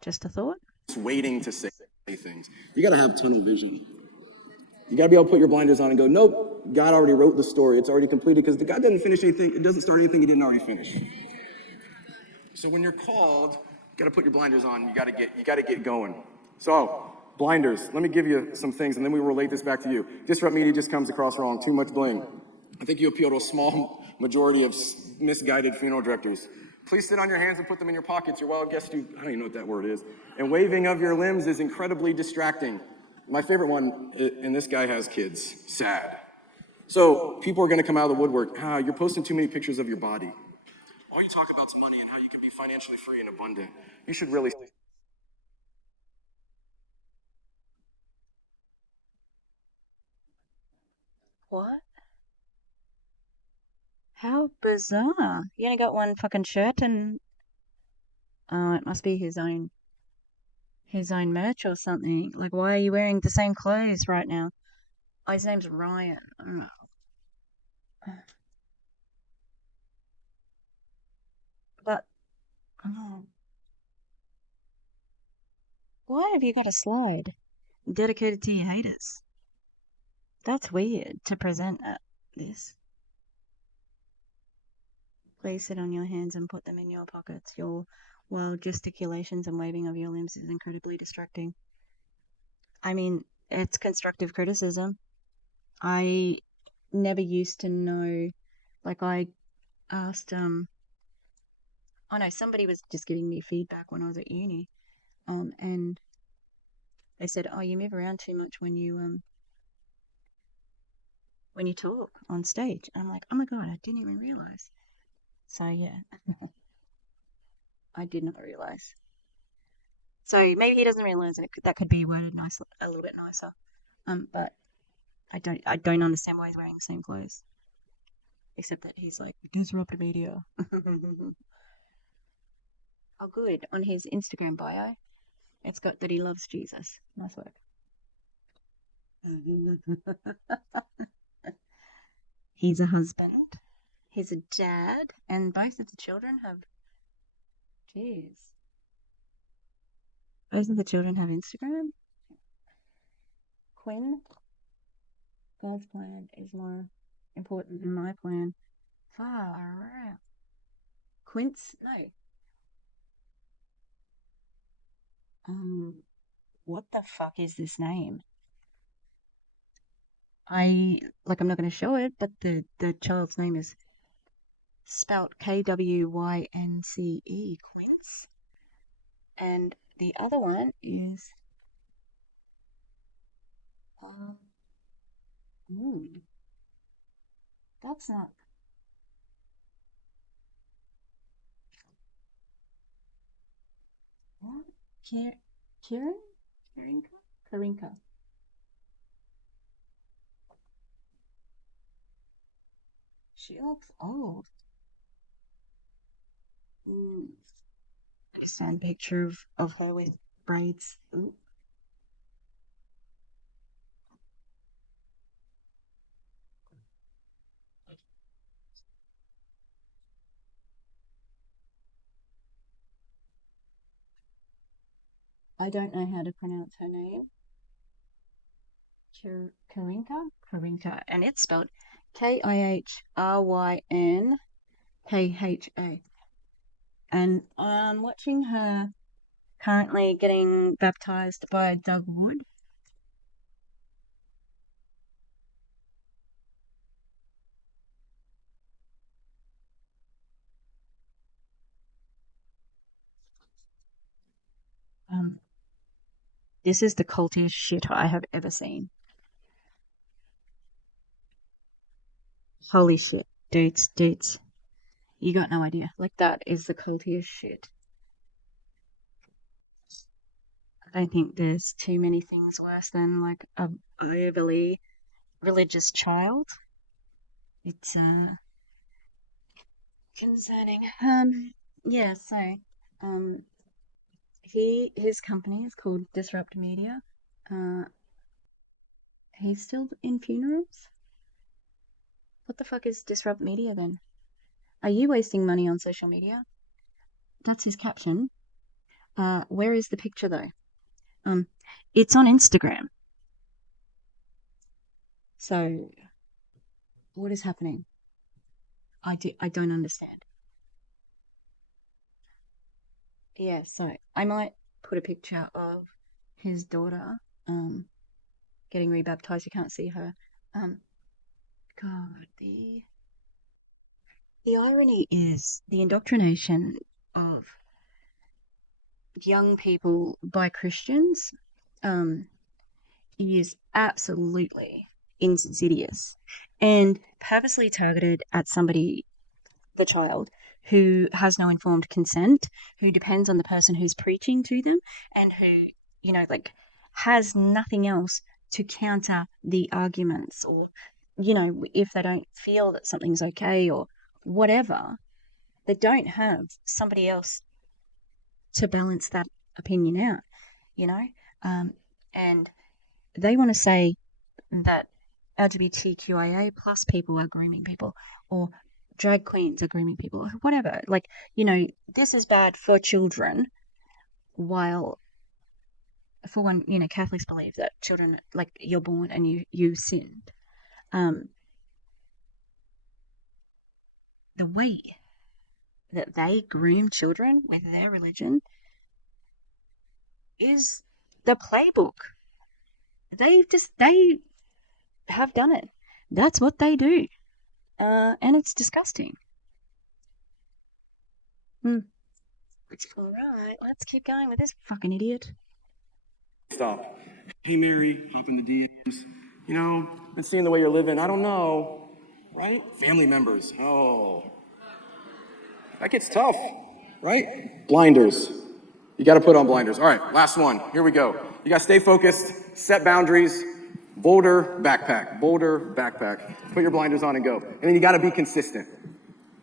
Just a thought. Waiting to say things. You got to have tunnel vision. You got to be able to put your blinders on and go, nope, God already wrote the story. It's already completed because the God doesn't finish anything. It doesn't start anything he didn't already finish. So when you're called, you got to put your blinders on. You got to get going. So blinders. Let me give you some things, and then we will relate this back to you. Disrupt media just comes across wrong. Too much bling. I think you appeal to a small majority of misguided funeral directors. Please sit on your hands and put them in your pockets. Your wild guests do. I don't even know what that word is. And waving of your limbs is incredibly distracting. My favorite one, and this guy has kids. Sad. So people are going to come out of the woodwork. You're posting too many pictures of your body. All you talk about is money and how you can be financially free and abundant. You should really. What? How bizarre. You only got one fucking shirt and oh, it must be his own merch or something. Like, why are you wearing the same clothes right now? Oh, his name's Ryan. Oh. But oh, why have you got a slide dedicated to your haters? That's weird to present at this. Please sit on your hands and put them in your pockets. Your wild gesticulations and waving of your limbs is incredibly distracting. I mean, it's constructive criticism. I never used to know. Like, I asked, oh no, somebody was just giving me feedback when I was at uni, and they said, "Oh, you move around too much when you talk on stage." I'm like, "Oh my god, I didn't even realize." So yeah, I did not realize. So maybe he doesn't realize that that could be worded nice, a little bit nicer. But I don't understand why he's wearing the same clothes, except that he's like disrupt media. Oh, good. On his Instagram bio, it's got that he loves Jesus. Nice work. He's a husband. He's a dad, and both of the children have. Jeez. Both of the children have Instagram. Quinn, God's plan is more important than my plan. Far out. Quince, no. What the fuck is this name? I'm not going to show it, but the child's name is spelt Kwynce, Quince. And the other one is, um, ooh, that's not, what? Kieran? Karinka? Karinka. She looks old. Mm. I just found a picture of her with braids. Ooh. I don't know how to pronounce her name. Karinka? Karinka. And it's spelled KyhrynKha. And I'm watching her currently getting baptized by Doug Wood. This is the cultiest shit I have ever seen. Holy shit. Dudes. You got no idea. Like, that is the cultiest shit. I don't think there's too many things worse than like a overly religious child. It's concerning. Yeah, so um his company is called Disrupt Media. Uh he's still in funerals? What the fuck is Disrupt Media then? Are you wasting money on social media? That's his caption. Where is the picture though? Um it's on Instagram. So what is happening? I don't understand. Yeah, so I might put a picture of his daughter getting rebaptized. You can't see her. Um God, the irony is the indoctrination of young people by Christians um is absolutely insidious and purposely targeted at somebody, the child, who has no informed consent, who depends on the person who's preaching to them, and who, like, has nothing else to counter the arguments, or, if they don't feel that something's okay or whatever, they don't have somebody else to balance that opinion out, you know? Um, and they want to say that LGBTQIA plus people are grooming people, or drag queens are grooming people, or whatever. Like, this is bad for children, while for one, Catholics believe that children, like, you're born and you sinned. Um, the way that they groom children with their religion is the playbook. They have done it. That's what they do. And it's disgusting. Hmm. All right, let's keep going with this fucking idiot. Stop. Hey, Mary, hop in the DMs. Been seeing the way you're living. I don't know, right? Family members. Oh, that gets tough, right? Blinders. You got to put on blinders. All right, last one. Here we go. You got to stay focused, set boundaries, boulder, backpack, boulder, backpack. Put your blinders on and go. And then you got to be consistent.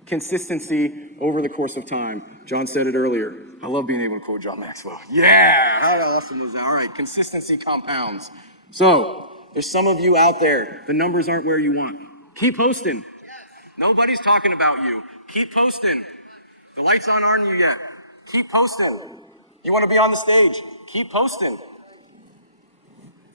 Consistency over the course of time. John said it earlier. I love being able to quote John Maxwell. Yeah, how awesome was that? All right, consistency compounds. So, there's some of you out there, the numbers aren't where you want. Keep posting. Nobody's talking about you. Keep posting. The lights aren't you yet. Keep posting. You want to be on the stage? Keep posting.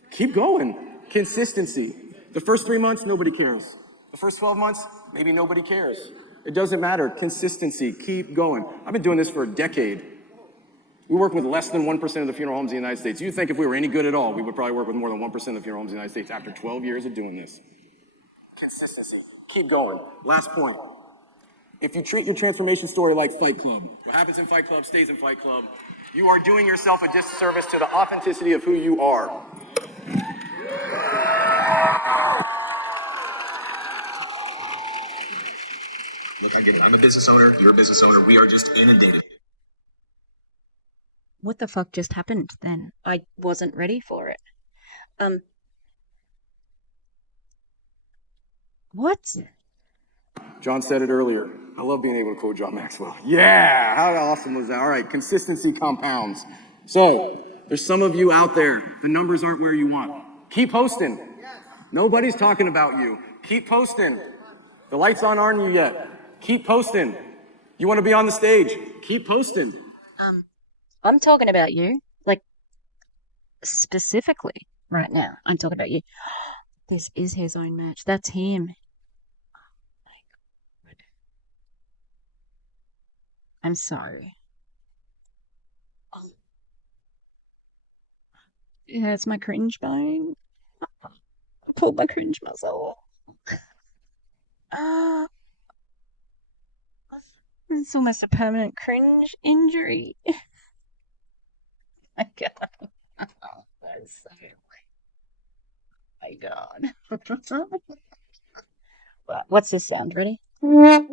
Keep going. Consistency. The first 3 months, nobody cares. The first 12 months, maybe nobody cares. It doesn't matter. Consistency. Keep going. I've been doing this for a decade. We work with less than 1% of the funeral homes in the United States. You'd think if we were any good at all, we would probably work with more than 1% of the funeral homes in the United States after 12 years of doing this. Consistency. Keep going. Last point. If you treat your transformation story like Fight Club, what happens in Fight Club stays in Fight Club. You are doing yourself a disservice to the authenticity of who you are. Look, I get it. I'm a business owner. You're a business owner. We are just inundated. What the fuck just happened then? I wasn't ready for it. What? John said it earlier. I love being able to quote John Maxwell. Yeah, how awesome was that? All right, consistency compounds. So, there's some of you out there, the numbers aren't where you want. Keep posting. Nobody's talking about you. Keep posting. The lights aren't you yet. Keep posting. You want to be on the stage? Keep posting. I'm talking about you. Like, specifically right now. I'm talking about you. This is his own match. That's him. I'm sorry. Oh, yeah, it's my cringe bone. I pulled my cringe muscle. Ah, it's almost a permanent cringe injury. I can't. So, my God. Well, what's this sound? Ready? That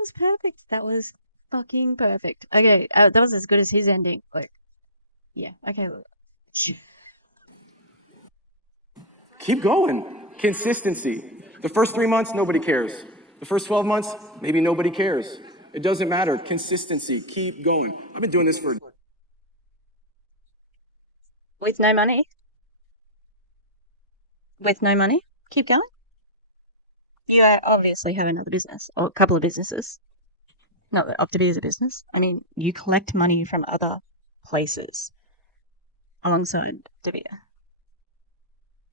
was perfect. That was fucking perfect. Okay, that was as good as his ending. Like, yeah. Okay. Keep going. Consistency. The first 3 months, nobody cares. The first 12 months, maybe nobody cares. It doesn't matter. Consistency. Keep going. I've been doing this for With no money. With no money. Keep going. You obviously have another business or a couple of businesses. Not that Optavia is a business. I mean, you collect money from other places alongside Optavia.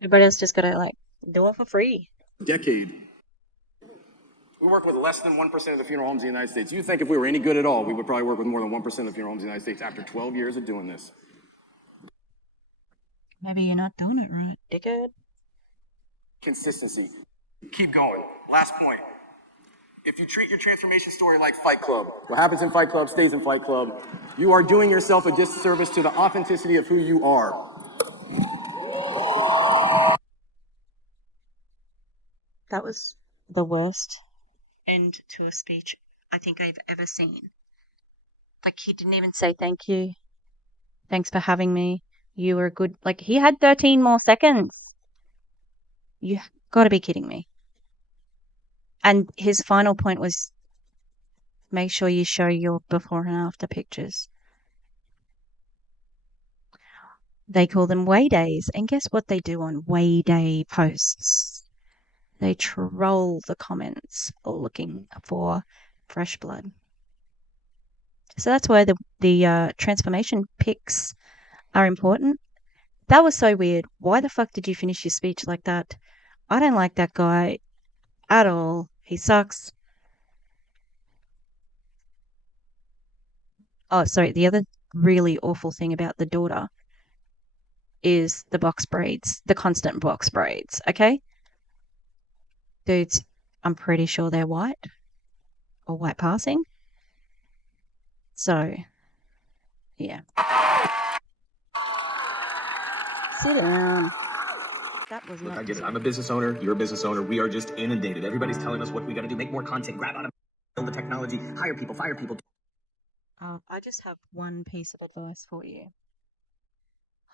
Everybody else just gotta like do it for free. a decade. We work with less than 1% of the funeral homes in the United States. You think if we were any good at all, we would probably work with more than 1% of the funeral homes in the United States after 12 years of doing this. Maybe you're not doing it right, dickhead. Consistency. Keep going. Last point. If you treat your transformation story like Fight Club, what happens in Fight Club stays in Fight Club. You are doing yourself a disservice to the authenticity of who you are. That was the worst end to a speech I think I've ever seen. Like, he didn't even say thank you. Thanks for having me. You were good. Like, he had 13 more seconds. You gotta be kidding me. And his final point was make sure you show your before and after pictures. They call them way days. And guess what they do on way day posts? They troll the comments looking for fresh blood. So that's why the transformation pics are important. That was so weird. Why the fuck did you finish your speech like that? I don't like that guy at all. He sucks. Oh, sorry. The other really awful thing about the daughter is the box braids, the constant box braids. Okay? Dudes, I'm pretty sure they're white or white passing. So, yeah. Sit down. That was Look, not I get it. good. I'm a business owner. You're a business owner. We are just inundated. Everybody's telling us what we got to do. Make more content. Grab on, build the technology. Hire people. Fire people. I just have one piece of advice for you.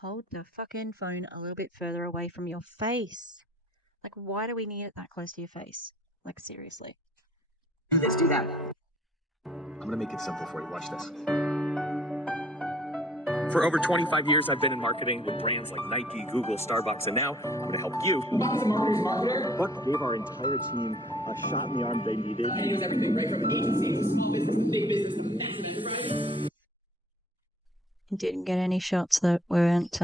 Hold the fucking phone a little bit further away from your face. Like, why do we need it that close to your face? Like, seriously. Let's do that. I'm going to make it simple for you. Watch this. For over 25 years, I've been in marketing with brands like Nike, Google, Starbucks, and now I'm going to help you. Buck is a marketer's marketer. Buck gave our entire team a shot in the arm they needed. And he knows everything, right? From agency to small business to big business to massive enterprise. Didn't get any shots that weren't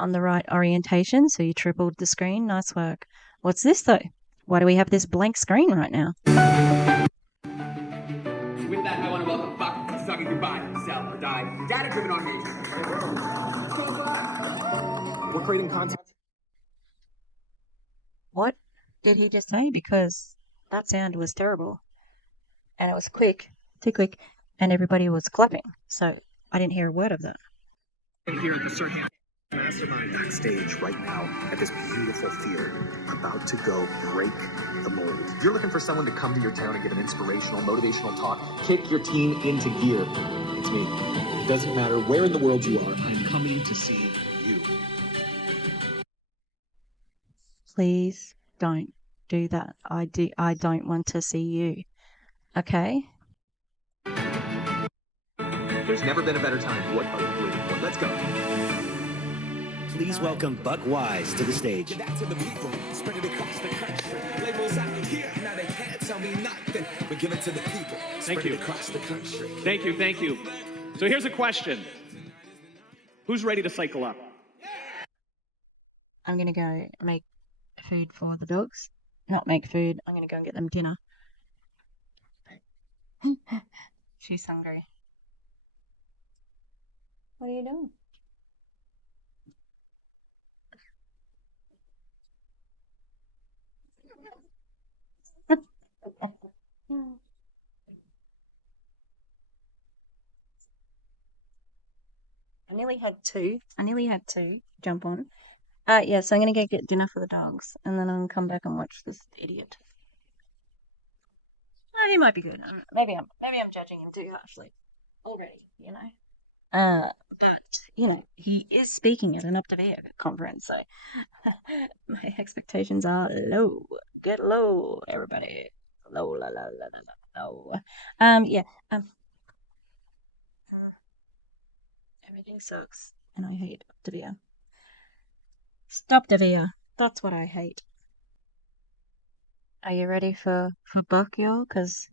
on the right orientation, so you tripled the screen. Nice work. What's this, though? Why do we have this blank screen right now? With that, I want to welcome Buck to talking goodbye, sell or die, data-driven automation. We're creating content. What did he just say? Because that sound was terrible. And it was quick, too quick, and everybody was clapping. So I didn't hear a word of that. Here at the Sirhan Mastermind backstage right now at this beautiful theater, about to go break the mold. If you're looking for someone to come to your town and give an inspirational, motivational talk, kick your team into gear, it's me. It doesn't matter where in the world you are, I'm coming to see you. Please don't do that. I don't want to see you. Okay? There's never been a better time. What are you waiting for? Let's go. Please welcome Buck Wise to the stage. Give that to the people, spread it across the country. Labels out here, now they can't tell me nothing. We give it to the people, spread it across the country. Thank you, thank you. So here's a question. Who's ready to cycle up? I'm going to go make food for the dogs. Not make food. I'm going to go and get them dinner. She's hungry. What are you doing? nearly had two. Jump on. Yeah, so I'm gonna go get dinner for the dogs, and then I'll come back and watch this idiot. Oh, he might be good. Maybe I'm judging him too harshly already. But he is speaking at an Optavia conference, so my expectations are low. Get low, everybody. Low, la la la la la low. Yeah. Everything sucks, and I hate Optavia. Stop Optavia. That's what I hate. Are you ready for Buck, y'all? Cause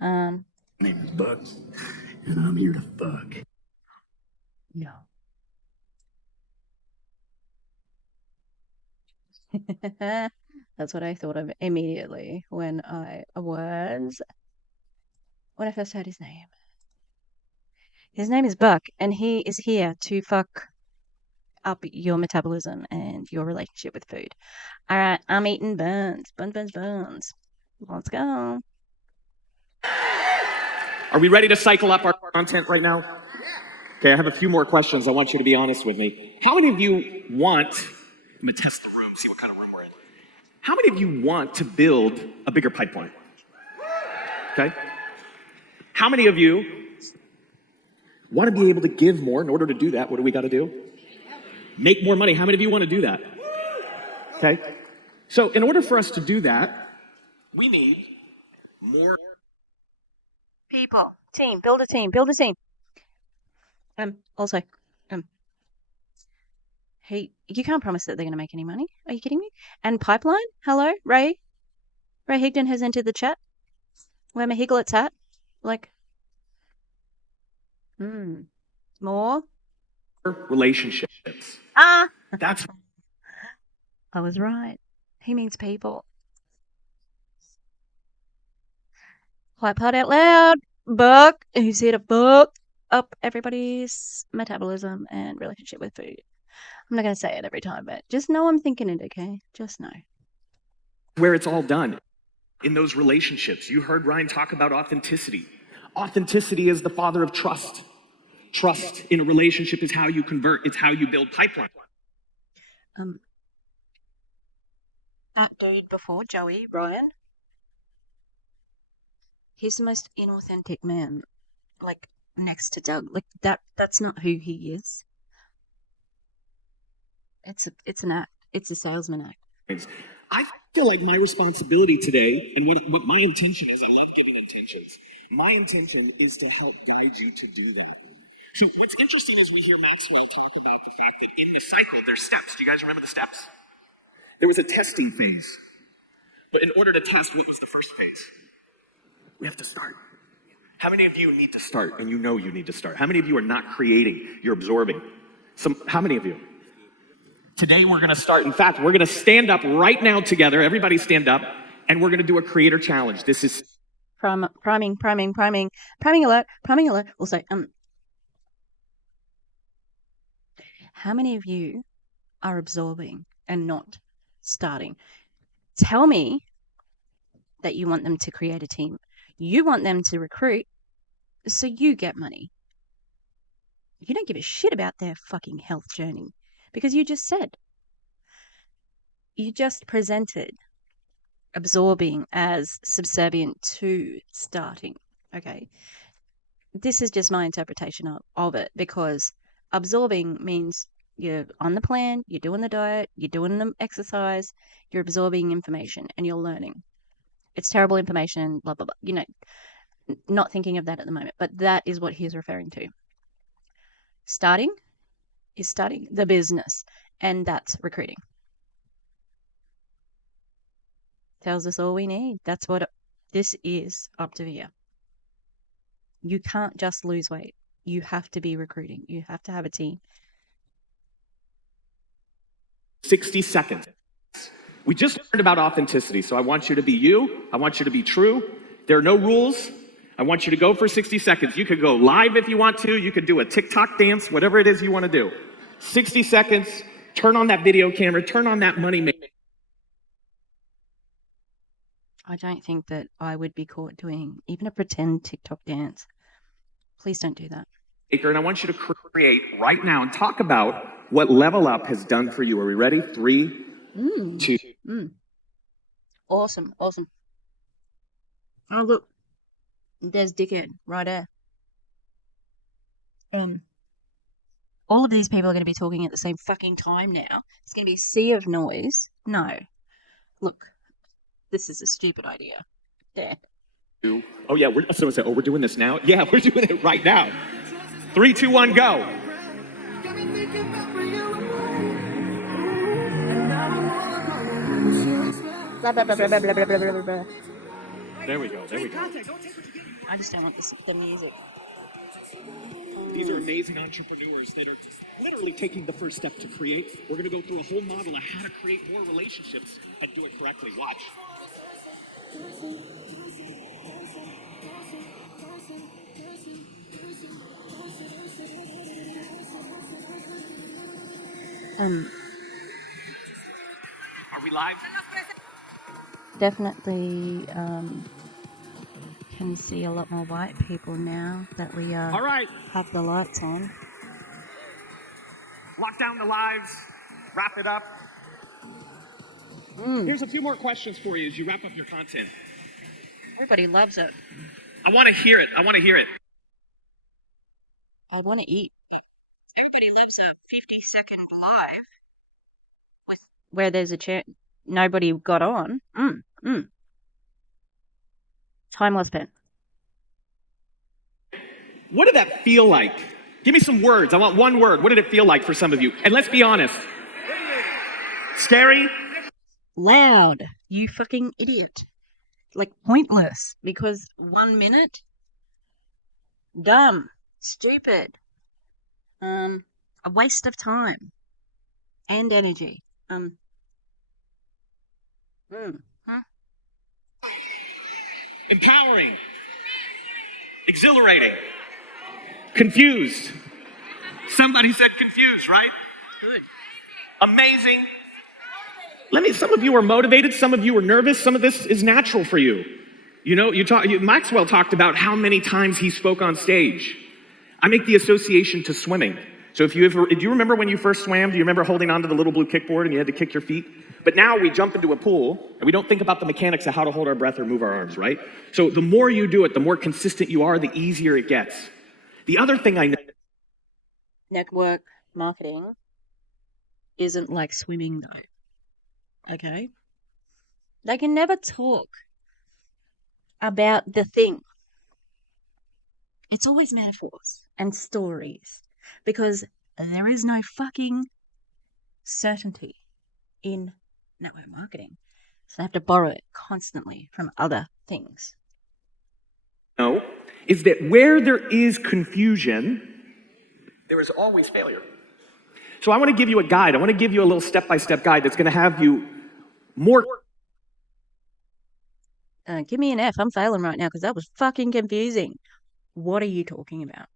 My name is Buck, and I'm here to fuck. no. That's what I thought of immediately when I first heard his name. His name is Buck, and he is here to fuck up your metabolism and your relationship with food. All right, I'm eating buns. Buns. Let's go. Are we ready to cycle up our content right now? Okay, I have a few more questions. I want you to be honest with me. How many of you want, I'm gonna test the room, see what kind of room we're in. How many of you want to build a bigger pipeline? Okay. How many of you want to be able to give more? In order to do that, what do we got to do? Make more money. How many of you want to do that? Okay. So in order for us to do that, we need more People. Team. Build a team. Build a team. Also, hey, you can't promise that they're going to make any money. Are you kidding me? And pipeline? Hello? Ray Higdon has entered the chat. Where my Higlet's at? Like, more? relationships. That's I was right. He means people. White part out loud. Buck. Who's here to buck up everybody's metabolism and relationship with food? I'm not going to say it every time, but just know I'm thinking it, okay? Just know. where it's all done. In those relationships, you heard Ryan talk about authenticity. Authenticity is the father of trust. Trust in a relationship is how you convert, it's how you build pipeline. That dude before, Joey, Ryan, he's the most inauthentic man, like, next to Doug. Like, that's not who he is. It's an act. It's a salesman act. I feel like my responsibility today, and what my intention is, I love giving intentions. My intention is to help guide you to do that. So what's interesting is we hear Maxwell talk about the fact that in the cycle, there's steps. Do you guys remember the steps? There was a testing phase. But in order to test, what was the first phase? We have to start. How many of you need to start, and you know you need to start? How many of you are not creating, you're absorbing? How many of you? Today we're gonna start. In fact, we're gonna stand up right now together. Everybody stand up, and we're gonna do a creator challenge. This is priming alert. Also, how many of you are absorbing and not starting? Tell me that you want them to create a team. You want them to recruit so you get money. You don't give a shit about their fucking health journey because you just said. You just presented absorbing as subservient to starting. Okay. This is just my interpretation of it because absorbing means you're on the plan, you're doing the diet, you're doing the exercise, you're absorbing information and you're learning. It's terrible information, blah, blah, blah. Not thinking of that at the moment, but that is what he's referring to. Starting is starting the business, and that's recruiting. Tells us all we need. That's what this is, Optavia. You can't just lose weight. You have to be recruiting. You have to have a team. 60 seconds. We just learned about authenticity, so I want you to be you. I want you to be true. There are no rules. I want you to go for 60 seconds. You could go live if you want to. You could do a TikTok dance, whatever it is you want to do. 60 seconds. Turn on that video camera. Turn on that money maker. I don't think that I would be caught doing even a pretend TikTok dance. Please don't do that. and I want you to create right now and talk about what Level Up has done for you. Are we ready? 3, 2. Awesome. Oh, look. There's Dickhead right there. All of these people are going to be talking at the same fucking time now. It's going to be a sea of noise. No. Look. This is a stupid idea. Yeah. Oh, yeah. Someone said, we're doing this now? Yeah, we're doing it right now. 3, 2, 1, go. Blah, blah, blah, blah, blah, blah, blah, blah, blah, blah. There we go. I just don't like the music. These are amazing entrepreneurs that are literally taking the first step to create. We're going to go through a whole model of how to create more relationships and do it correctly. Watch. Are we live? Definitely can see a lot more white people now that we All right. have the lights on. Lock down the lives. Wrap it up. Here's a few more questions for you as you wrap up your content. Everybody loves it. I want to hear it. I want to eat. Everybody loves a 50-second live where there's a chance nobody got on. Time well spent. What did that feel like? Give me some words. I want one word. What did it feel like for some of you? And let's be honest. Scary? Loud. You fucking idiot. Like pointless. Because 1 minute. Dumb. Stupid. A waste of time. And energy. Empowering. Exhilarating. Confused. Somebody said confused, right? Good. Amazing. Some of you are motivated, some of you are nervous, some of this is natural for you. You know, Maxwell talked about how many times he spoke on stage. I make the association to swimming. So do you remember when you first swam? Do you remember holding onto the little blue kickboard and you had to kick your feet? But now we jump into a pool and we don't think about the mechanics of how to hold our breath or move our arms, right? So the more you do it, the more consistent you are, the easier it gets. The other thing I know. Network marketing isn't like swimming though. Okay? They can never talk about the thing. It's always metaphors and stories because there is no fucking certainty in network marketing. So they have to borrow it constantly from other things. No, is that where there is confusion, there is always failure. So I want to give you a guide. I want to give you a little step-by-step guide that's going to have you more. Give me an F. I'm failing right now because that was fucking confusing. What are you talking about?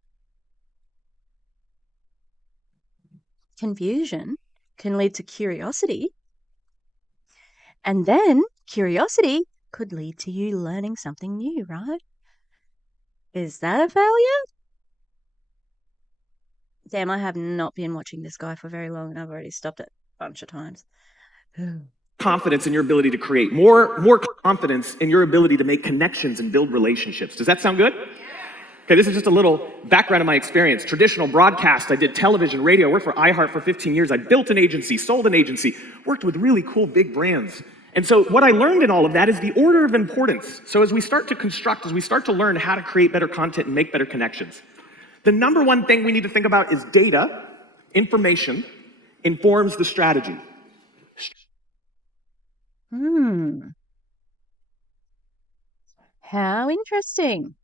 Confusion can lead to curiosity. And then curiosity could lead to you learning something new, right? Is that a failure? Damn, I have not been watching this guy for very long and I've already stopped it a bunch of times. Confidence in your ability to create, more confidence in your ability to make connections and build relationships. Does that sound good? Okay, this is just a little background of my experience. Traditional broadcast, I did television, radio, worked for iHeart for 15 years. I built an agency, sold an agency, worked with really cool big brands. And so what I learned in all of that is the order of importance. So as we start to construct, as we start to learn how to create better content and make better connections, the number one thing we need to think about is data, information, informs the strategy. How interesting.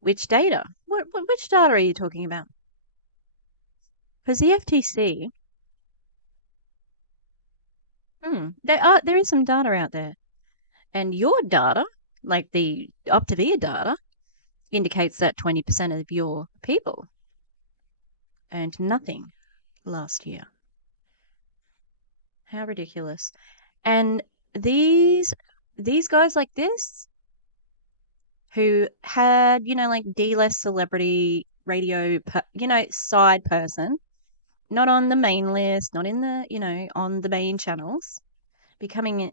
Which data? Which data are you talking about? Because the FTC, there is some data out there. And your data, like the Optavia data, indicates that 20% of your people earned nothing last year. How ridiculous. And these guys like this, who had, like D-list celebrity radio, side person, not on the main list, not in the, on the main channels, becoming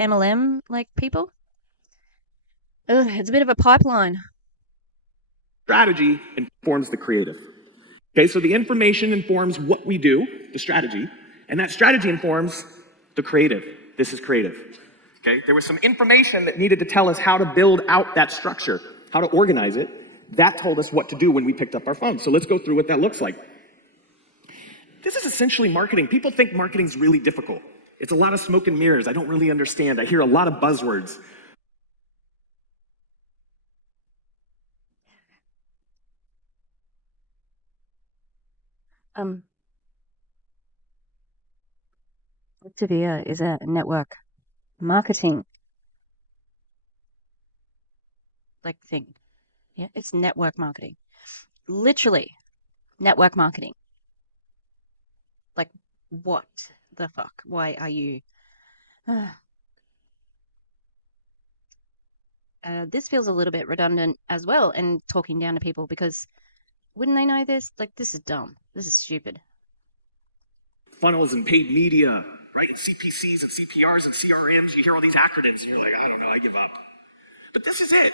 MLM like people. Ugh, it's a bit of a pipeline. Strategy informs the creative. Okay, so the information informs what we do, the strategy, and that strategy informs the creative. This is creative. Okay, there was some information that needed to tell us how to build out that structure, how to organize it. That told us what to do when we picked up our phone. So let's go through what that looks like. This is essentially marketing. People think marketing is really difficult. It's a lot of smoke and mirrors. I don't really understand. I hear a lot of buzzwords. Optavia is a network marketing thing. Yeah, it's network marketing. Literally, network marketing. Like, what the fuck? Why are you? This feels a little bit redundant as well, and talking down to people because wouldn't they know this? Like, this is dumb. This is stupid. Funnels and paid media, right? And CPCs and CPRs and CRMs. You hear all these acronyms and you're like, I don't know, I give up. But this is it.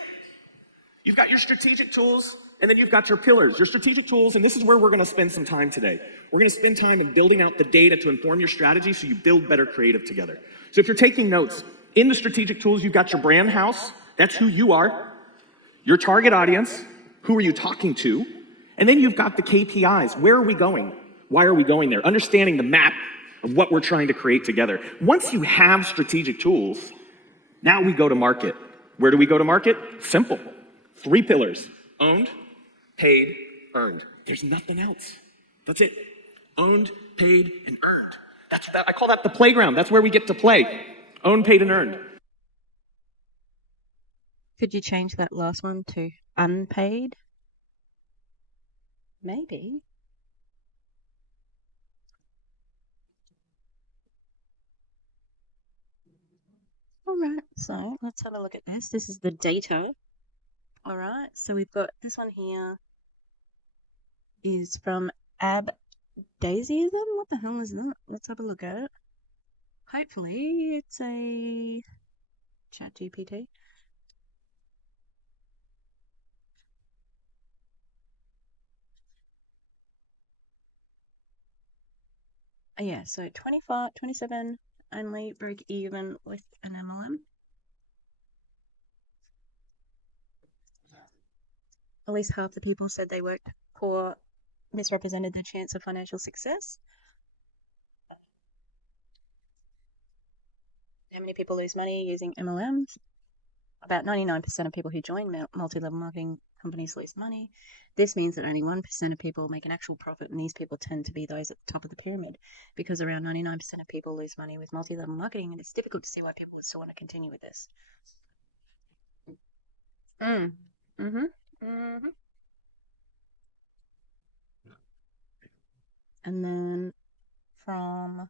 You've got your strategic tools, and then you've got your pillars, your strategic tools, and this is where we're gonna spend some time today. We're gonna spend time in building out the data to inform your strategy so you build better creative together. So if you're taking notes, in the strategic tools, you've got your brand house, that's who you are, your target audience, who are you talking to, and then you've got the KPIs. Where are we going? Why are we going there? Understanding the map of what we're trying to create together. Once you have strategic tools, now we go to market. Where do we go to market? Simple. 3 pillars: owned, paid, earned. There's nothing else. That's it. Owned, paid, and earned. I call that the playground. That's where we get to play. Owned, paid, and earned. Could you change that last one to unpaid? Maybe. All right, so let's have a look at this. This is the data. All right, so we've got this one here is from Abdaisism. What the hell is that? Let's have a look at it. Hopefully it's a chat GPT. Yeah, so 27 only broke even with an MLM. At least half the people said they worked poor, misrepresented their chance of financial success. How many people lose money using MLMs? About 99% of people who join multi-level marketing companies lose money. This means that only 1% of people make an actual profit, and these people tend to be those at the top of the pyramid because around 99% of people lose money with multi-level marketing, and it's difficult to see why people would still want to continue with this. And then from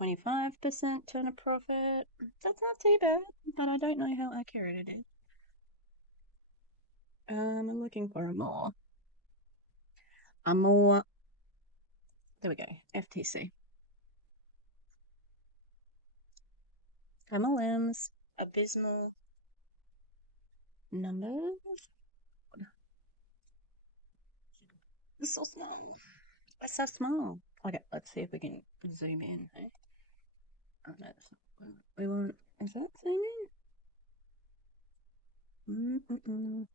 25% turn a profit. That's not too bad, but I don't know how accurate it is. I'm looking for a more. There we go. FTC. MLMs, abysmal numbers. It's so small. It's so small. Okay, let's see if we can zoom in. Hey? Oh, no, that's not what we want. Is that zoom in?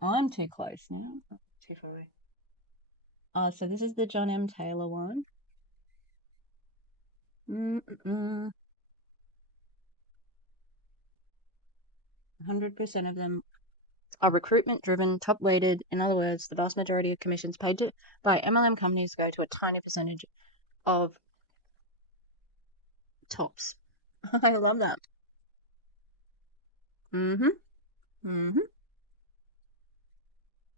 I'm too close now. Too far away. Oh, so this is the John M. Taylor one. 100% of them are recruitment driven, top rated. In other words, the vast majority of commissions paid by MLM companies go to a tiny percentage of tops. I love that.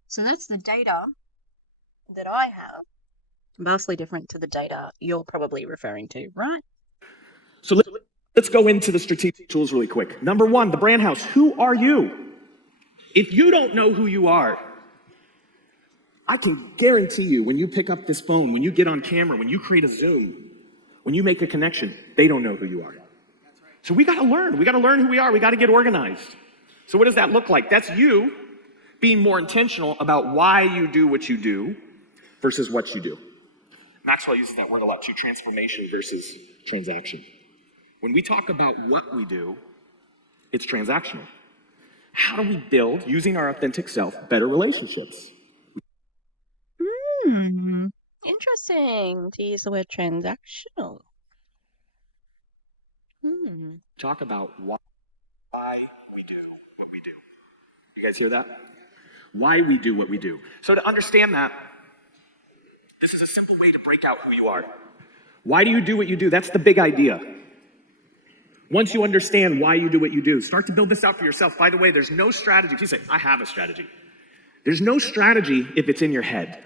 So that's the data that I have. Vastly different to the data you're probably referring to, right? So Let's go into the strategic tools really quick. Number one, the brand house. Who are you? If you don't know who you are, I can guarantee you when you pick up this phone, when you get on camera, when you create a Zoom, when you make a connection, they don't know who you are. So we gotta learn. We gotta learn who we are. We gotta get organized. So what does that look like? That's you being more intentional about why you do what you do versus what you do. Maxwell uses that word a lot too, transformation versus transaction. When we talk about what we do, it's transactional. How do we build, using our authentic self, better relationships? Interesting to use the word transactional. Talk about why we do what we do. You guys hear that? Why we do what we do. So to understand that, this is a simple way to break out who you are. Why do you do what you do? That's the big idea. Once you understand why you do what you do, start to build this out for yourself. By the way, there's no strategy. If you say, I have a strategy. There's no strategy if it's in your head.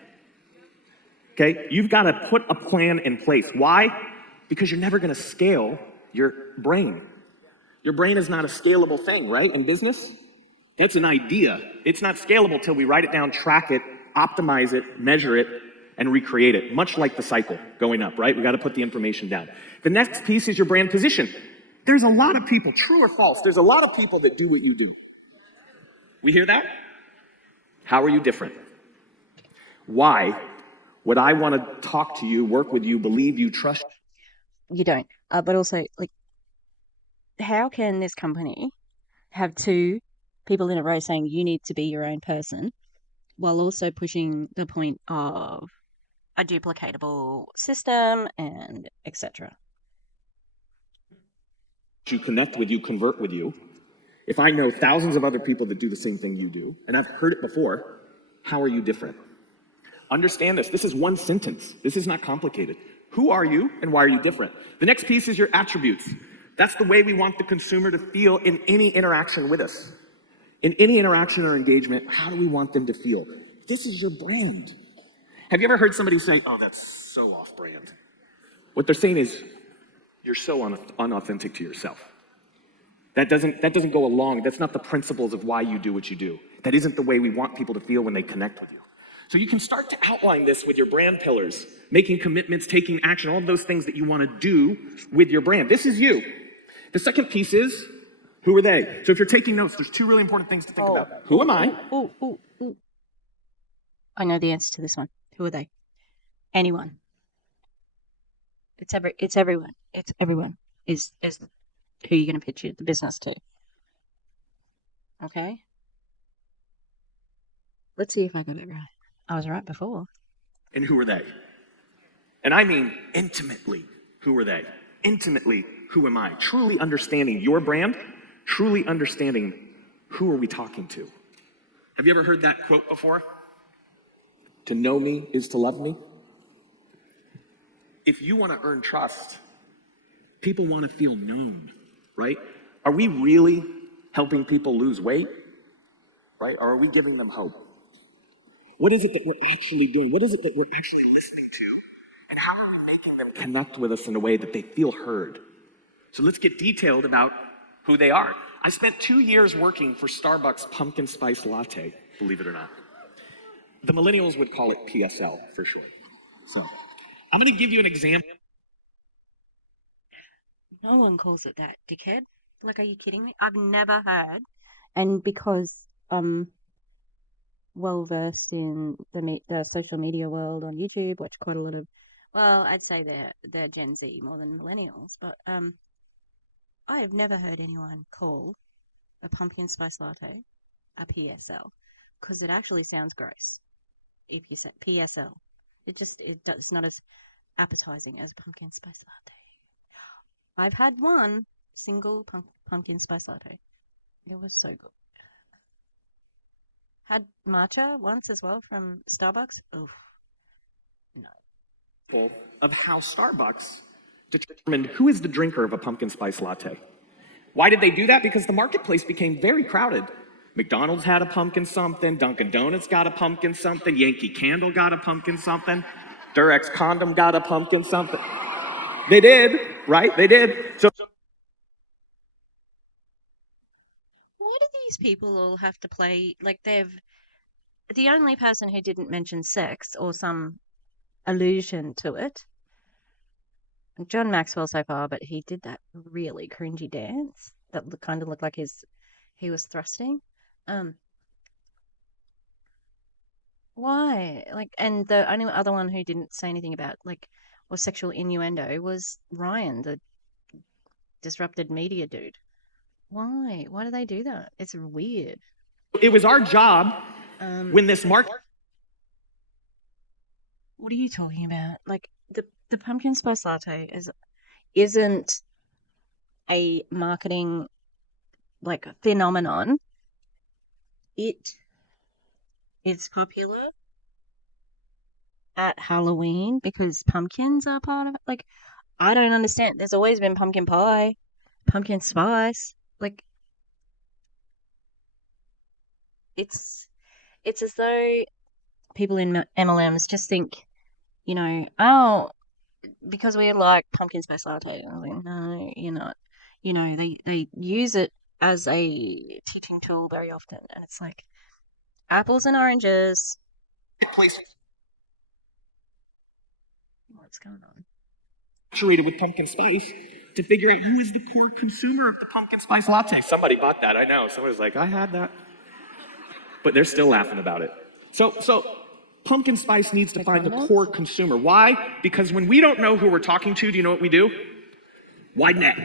Okay? You've got to put a plan in place. Why? Because you're never going to scale your brain. Your brain is not a scalable thing, right? In business, that's an idea. It's not scalable till we write it down, track it, optimize it, measure it, and recreate it. Much like the cycle going up, right? We got to put the information down. The next piece is your brand position. There's a lot of people, true or false, there's a lot of people that do what you do. We hear that? How are you different? Why would I want to talk to you, work with you, believe you, trust you? You don't. But also, like, how can this company have two people in a row saying you need to be your own person while also pushing the point of a duplicatable system and etc.? To connect with you, convert with you. If I know thousands of other people that do the same thing you do, and I've heard it before, how are you different? Understand this. This is one sentence. This is not complicated. Who are you and why are you different? The next piece is your attributes. That's the way we want the consumer to feel in any interaction with us. In any interaction or engagement, how do we want them to feel? This is your brand. Have you ever heard somebody say, oh, that's so off-brand? What they're saying is, you're so unauthentic to yourself. That doesn't go along. That's not the principles of why you do what you do. That isn't the way we want people to feel when they connect with you. So you can start to outline this with your brand pillars, making commitments, taking action, all of those things that you want to do with your brand. This is you. The second piece is, who are they? So if you're taking notes, there's two really important things to think about. Who am I? I know the answer to this one. Who are they? Anyone. It's everyone. It's everyone is who you're going to pitch the business to. Okay? Let's see if I got it right. I was right before. And who are they? And I mean intimately, who are they? Intimately, who am I? Truly understanding your brand, truly understanding who are we talking to. Have you ever heard that quote before? To know me is to love me. If you want to earn trust, people want to feel known, right? Are we really helping people lose weight, right? Or are we giving them hope? What is it that we're actually doing? What is it that we're actually listening to? And how are we making them connect with us in a way that they feel heard? So let's get detailed about who they are. I spent 2 years working for Starbucks pumpkin spice latte, believe it or not. The millennials would call it PSL for short. So I'm going to give you an example. No one calls it that, dickhead. Like, are you kidding me? I've never heard. And because well versed in the social media world on YouTube, watch quite a lot of, well, I'd say they're Gen Z more than millennials, but I have never heard anyone call a pumpkin spice latte a PSL, because it actually sounds gross if you say PSL. It's not as appetizing as a pumpkin spice latte. I've had one single pumpkin spice latte. It was so good. Had matcha once as well from Starbucks. Oof. No. Of how Starbucks determined who is the drinker of a pumpkin spice latte. Why did they do that? Because the marketplace became very crowded. McDonald's had a pumpkin something, Dunkin' Donuts got a pumpkin something, Yankee Candle got a pumpkin something, Durex Condom got a pumpkin something. They did, right? They did. So people all have to play like they've the only person who didn't mention sex or some allusion to it, John Maxwell so far, but he did that really cringy dance that kind of looked like he was thrusting. Um, why? Like, and the only other one who didn't say anything about like or sexual innuendo was Ryan, the disrupted media dude. Why? Why do they do that? It's weird. It was our job when this market. What are you talking about? Like the pumpkin spice latte isn't a marketing like phenomenon. It is popular at Halloween because pumpkins are part of it. Like I don't understand. There's always been pumpkin pie, pumpkin spice. Like it's it's as though people in MLMs just think, oh, because we like pumpkin spice latte. I was like, no, you're not. They use it as a teaching tool very often, and it's like apples and oranges. What's going on? Saturated with pumpkin spice to figure out who is the core consumer of the pumpkin spice latte. Somebody bought that, I know. Somebody's like, I had that. But they're still laughing about it. So pumpkin spice needs to find the core consumer. Why? Because when we don't know who we're talking to, do you know what we do? Wide net.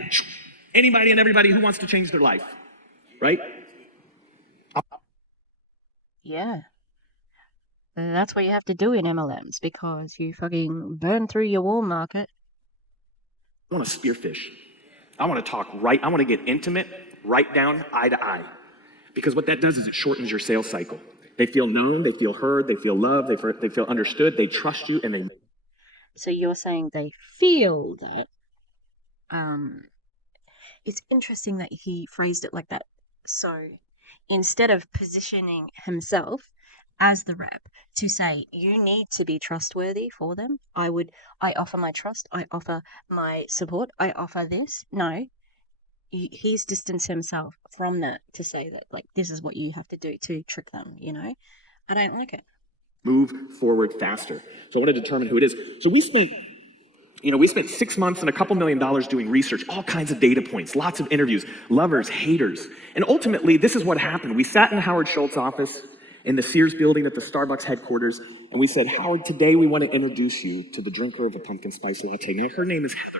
Anybody and everybody who wants to change their life, right? Yeah. That's what you have to do in MLMs because you fucking burn through your warm market. I want to spearfish. I want to talk right. I want to get intimate, right down, eye to eye. Because what that does is it shortens your sales cycle. They feel known, they feel heard, they feel loved, they feel understood, they trust you, and they. So you're saying they feel that. It's interesting that he phrased it like that. So instead of positioning himself as the rep to say you need to be trustworthy for them, I offer my trust, I offer my support, I offer this. No, he's distanced himself from that to say that like this is what you have to do to trick them. I don't like it. Move forward faster. So I want to determine who it is. So we spent 6 months and a couple $1 million doing research, all kinds of data points, lots of interviews, lovers, haters. And ultimately, this is what happened. We sat in Howard Schultz's office in the Sears building at the Starbucks headquarters, and we said, Howard, today we want to introduce you to the drinker of a pumpkin spice latte. Now, her name is Heather.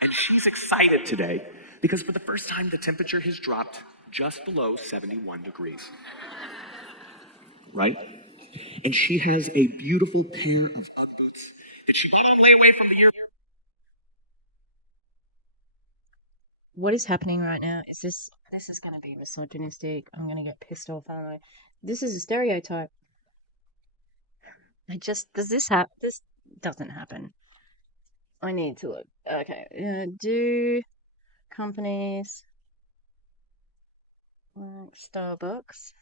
And she's excited today because for the first time, the temperature has dropped just below 71 degrees. Right? And she has a beautiful pair of Ugg boots that she got all the way away from the airport. What is happening right now is this is going to be misogynistic. I'm going to get pissed off, aren't I? This is a stereotype. This doesn't happen. I need to look. Okay. Do companies like Starbucks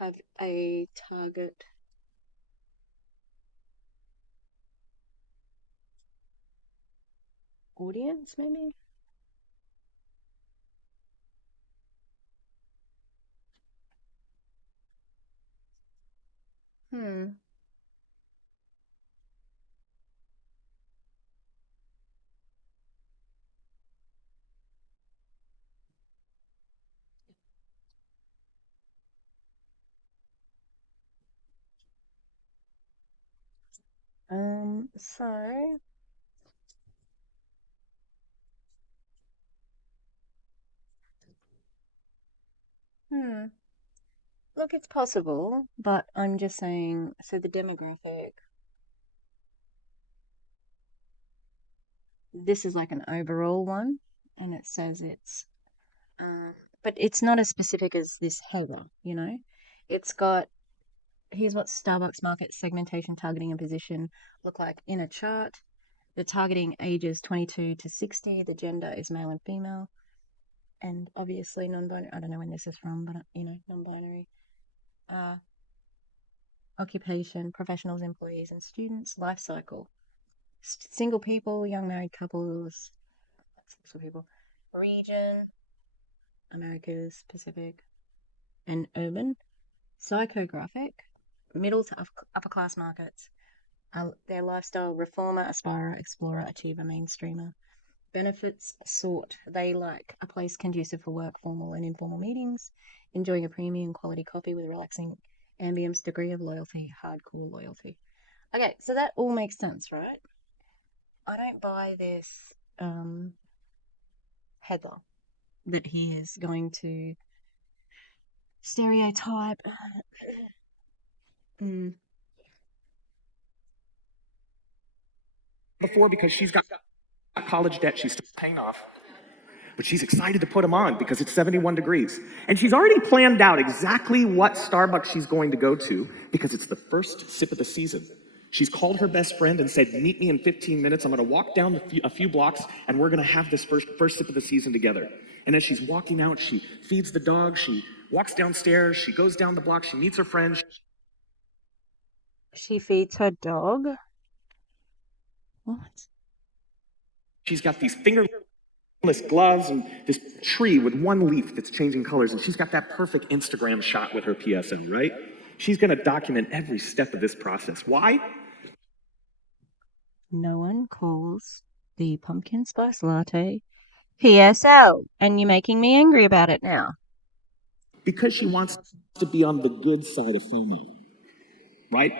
have a target audience, maybe? Hmm. So hmm. Look, it's possible, but I'm just saying, so the demographic, this is like an overall one, and it says um, but it's not as specific as this Heather. It's got, here's what Starbucks market segmentation, targeting, and position look like in a chart. The targeting ages 22 to 60, the gender is male and female, and obviously non-binary. I don't know when this is from, but non-binary. occupation, professionals, employees, and students, life cycle, single people, young married couples, single people, region, Americas, Pacific, and urban, psychographic, middle to upper class markets, their lifestyle, reformer, aspirer, explorer, achiever, mainstreamer. Benefits sought. They like a place conducive for work, formal and informal meetings, enjoying a premium quality coffee with relaxing ambience, degree of loyalty, hardcore loyalty. Okay, so that all makes sense, right? I don't buy this header that he is going to stereotype. Before, because she's got college debt she's still paying off. But she's excited to put them on because it's 71 degrees. And she's already planned out exactly what Starbucks she's going to go to because it's the first sip of the season. She's called her best friend and said, meet me in 15 minutes. I'm going to walk down a few blocks and we're going to have this first sip of the season together. And as she's walking out, she feeds the dog. She walks downstairs. She goes down the block. She meets her friend. She feeds her dog? What? She's got these fingerless gloves and this tree with one leaf that's changing colors, and she's got that perfect Instagram shot with her PSL, right? She's going to document every step of this process. Why? No one calls the pumpkin spice latte PSL, and you're making me angry about it now. Because she wants to be on the good side of FOMO, right?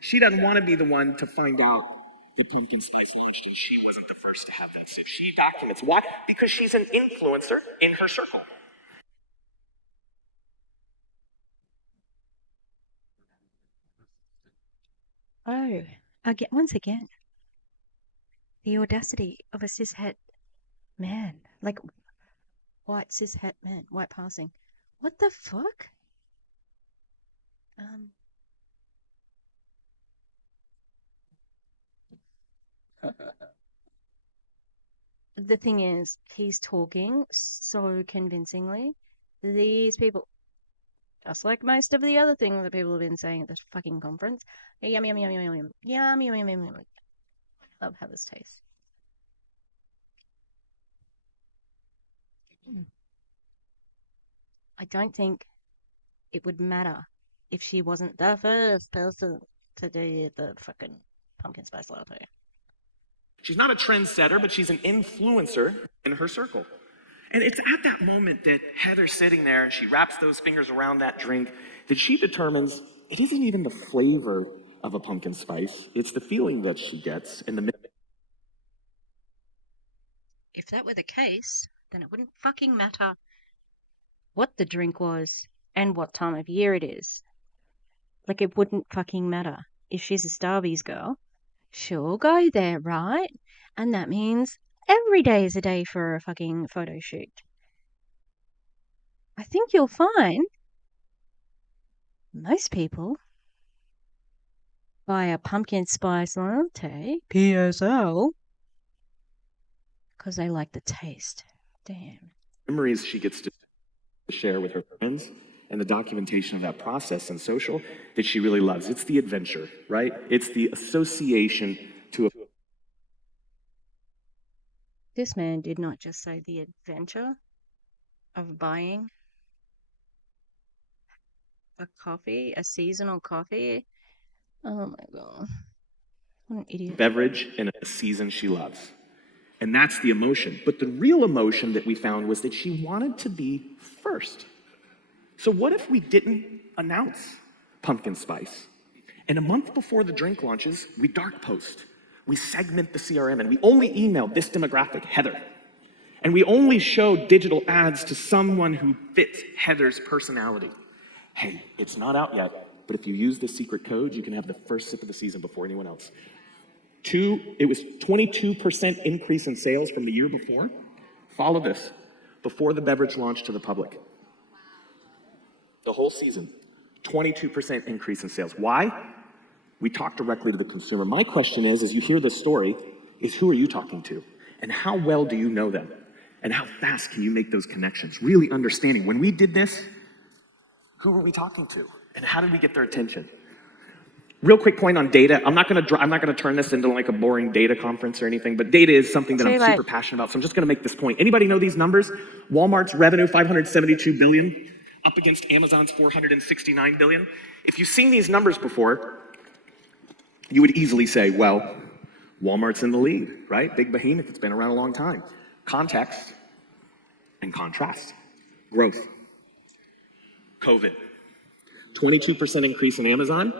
She doesn't want to be the one to find out the pumpkin spice launched and she wasn't the first to have that sip. She documents. Why? Because she's an influencer in her circle. Oh, once again, the audacity of a cishet man, like white cishet man, white passing. What the fuck? The thing is, he's talking so convincingly. These people, just like most of the other things that people have been saying at this fucking conference, yum, yum, yum, yum, yum, yum, yum, yum, yum, yum, yum. I love how this tastes. I don't think it would matter if she wasn't the first person to do the fucking pumpkin spice latte. She's not a trendsetter, but she's an influencer in her circle. And it's at that moment that Heather's sitting there and she wraps those fingers around that drink that she determines it isn't even the flavor of a pumpkin spice, it's the feeling that she gets in the. If that were the case, then it wouldn't fucking matter what the drink was and what time of year it is. Like, it wouldn't fucking matter. If she's a Starbucks girl, she'll go there, right? And that means every day is a day for a fucking photo shoot. I think you'll find most people buy a pumpkin spice latte, PSL, because they like the taste. Damn. Memories she gets to share with her friends and the documentation of that process and social that she really loves. It's the adventure, right? It's the association to a. This man did not just say the adventure of buying a coffee, a seasonal coffee. Oh my god. What an idiot. Beverage in a season she loves. And that's the emotion. But the real emotion that we found was that she wanted to be first. So what if we didn't announce pumpkin spice? And a month before the drink launches, we dark post. We segment the CRM and we only email this demographic, Heather. And we only show digital ads to someone who fits Heather's personality. Hey, it's not out yet, but if you use this secret code, you can have the first sip of the season before anyone else. 2, it was 22% increase in sales from the year before. Follow this. Before the beverage launched to the public. The whole season, 22% increase in sales. Why? We talk directly to the consumer. My question is, as you hear this story, is who are you talking to? And how well do you know them? And how fast can you make those connections? Really understanding, when we did this, who were we talking to? And how did we get their attention? Real quick point on data. I'm not gonna turn this into like a boring data conference or anything, but data is something that I'm super passionate about. So I'm just gonna make this point. Anybody know these numbers? Walmart's revenue, 572 billion, up against Amazon's 469 billion. If you've seen these numbers before, you would easily say, well, Walmart's in the lead, right? Big behemoth, it's been around a long time. Context and contrast. Growth. COVID. 22% increase in Amazon,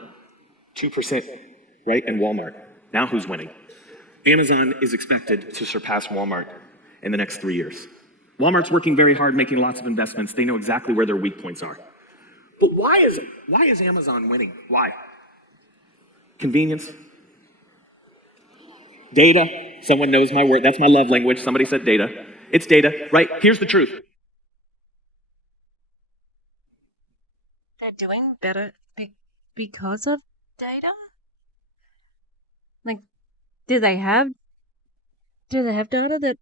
2%, right, in Walmart. Now who's winning? Amazon is expected to surpass Walmart in the next 3 years. Walmart's working very hard, making lots of investments. They know exactly where their weak points are. But why is Amazon winning? Why? Convenience. Data. Someone knows my word. That's my love language. Somebody said data. It's data, right? Here's the truth. They're doing better because of data? Like, do they have data that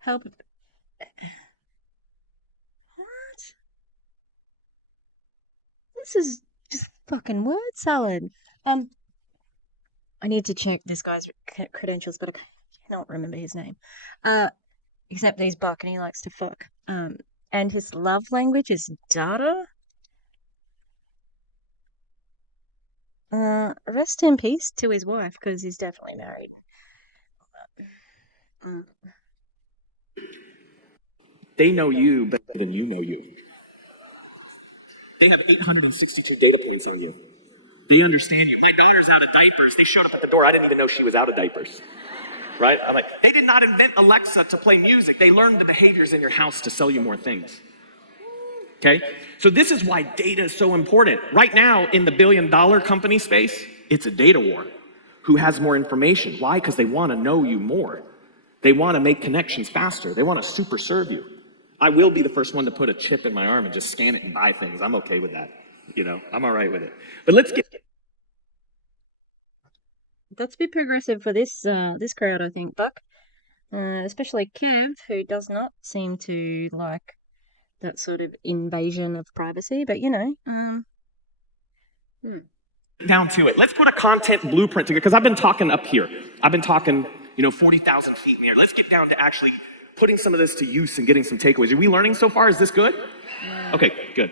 help? What? This is just fucking word salad. I need to check this guy's credentials, but I cannot remember his name. Except he's Buck and he likes to fuck. And his love language is data. Rest in peace to his wife, because he's definitely married. They know you better than you know you. They have 862 data points on you. They understand you. My daughter's out of diapers. They showed up at the door. I didn't even know she was out of diapers. Right? I'm like, they did not invent Alexa to play music. They learned the behaviors in your house to sell you more things. Okay? So this is why data is so important. Right now, in the billion-dollar company space, it's a data war. Who has more information? Why? Because they want to know you more. They want to make connections faster. They want to super serve you. I will be the first one to put a chip in my arm and just scan it and buy things. I'm okay with that. You know, I'm all right with it. But let's be progressive for this crowd, I think, Buck. Especially Kev, who does not seem to like that sort of invasion of privacy. But down to it. Let's put a content blueprint together, because I've been talking up here. I've been talking, 40,000 feet in the air. Let's get down to actually putting some of this to use and getting some takeaways. Are we learning so far? Is this good? Yeah. Okay, good.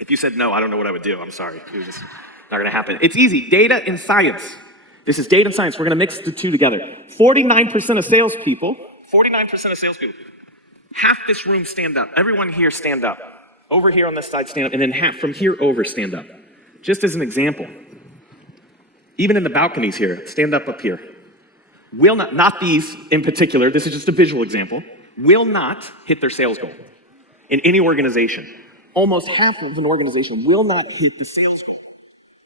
If you said no, I don't know what I would do. I'm sorry. It was just not going to happen. It's easy. Data and science. This is data and science. We're going to mix the two together. 49% of salespeople, half this room stand up. Everyone here stand up. Over here on this side stand up, and then half from here over stand up. Just as an example. Even in the balconies here, stand up here. Will not these in particular, this is just a visual example, will not hit their sales goal in any organization. Almost half of an organization will not hit the sales goal.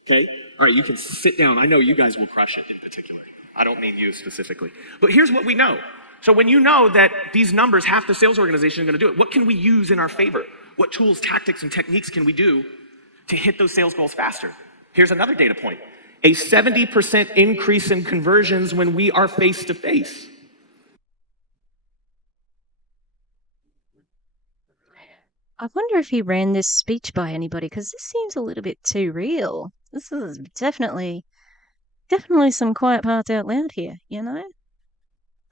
Okay? All right, you can sit down. I know you guys will crush it in particular. I don't mean you specifically. But here's what we know. So when you know that these numbers, half the sales organization is going to do it, what can we use in our favor? What tools, tactics, and techniques can we do to hit those sales goals faster? Here's another data point. A 70% increase in conversions when we are face-to-face. I wonder if he ran this speech by anybody, because this seems a little bit too real. This is definitely some quiet parts out loud here,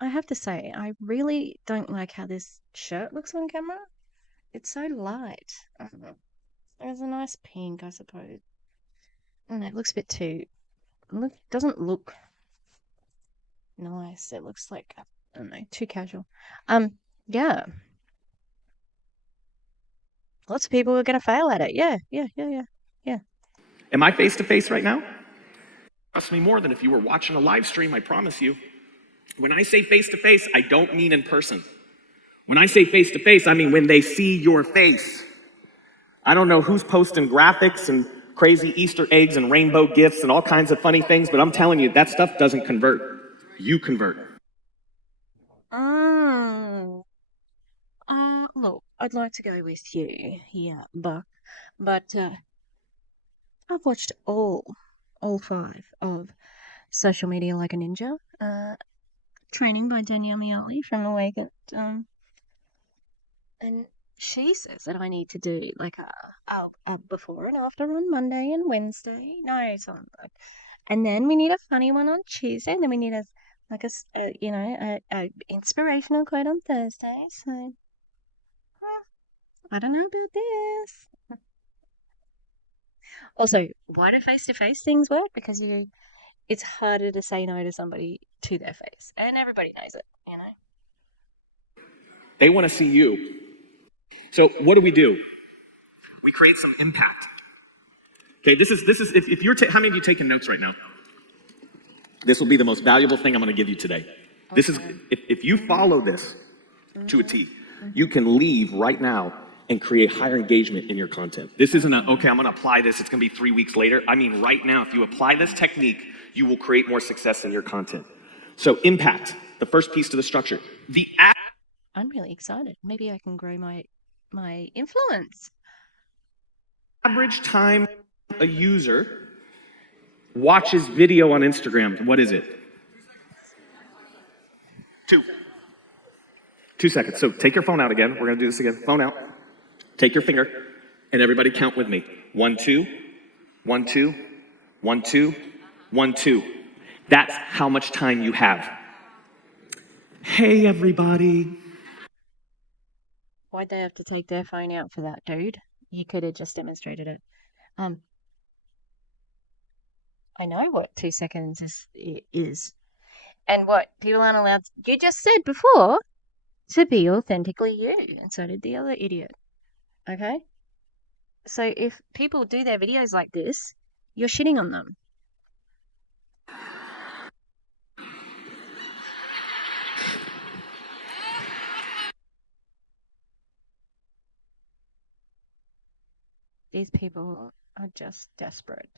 I have to say, I really don't like how this shirt looks on camera. It's so light. I don't know. There's a nice pink, I suppose. And it looks a bit too... doesn't look nice. It looks like, I don't know, too casual. Yeah. Lots of people are going to fail at it. Yeah. Am I face-to-face right now? Trust me more than if you were watching a live stream, I promise you. When I say face-to-face, I don't mean in person. When I say face-to-face, I mean when they see your face. I don't know who's posting graphics and crazy Easter eggs and rainbow gifts and all kinds of funny things, but I'm telling you, that stuff doesn't convert. You convert. Look, I'd like to go with you here, Buck, but I've watched all 5 of Social Media Like a Ninja, training by Danielle Miali from Awakened, and she says that I need to do like before and after on Monday and Wednesday. No, something like. And then we need a funny one on Tuesday. And then we need a inspirational quote on Thursday. So I don't know about this. Also, why do face-to-face things work? Because it's harder to say no to somebody to their face, and everybody knows it. They want to see you. So what do? We create some impact. Okay, this is if you're how many of you taking notes right now? This will be the most valuable thing I'm going to give you today. Okay. This is if you follow this to a T, you can leave right now and create higher engagement in your content. This isn't okay, I'm going to apply this, it's going to be 3 weeks later. I mean, right now, if you apply this technique, you will create more success in your content. So impact, the first piece to the structure. I'm really excited. Maybe I can grow my influence. Average time a user watches video on Instagram, what is it? 2 seconds. So take your phone out again. We're going to do this again. Phone out. Take your finger, and everybody count with me. 1, 2, 1, 2, 1, 2, 1, 2. That's how much time you have. Hey, everybody. Why'd they have to take their phone out for that, dude? You could have just demonstrated it. I know what 2 seconds is. And what people aren't allowed you just said before to be authentically you, and so did the other idiot. Okay? So if people do their videos like this, you're shitting on them. These people are just desperate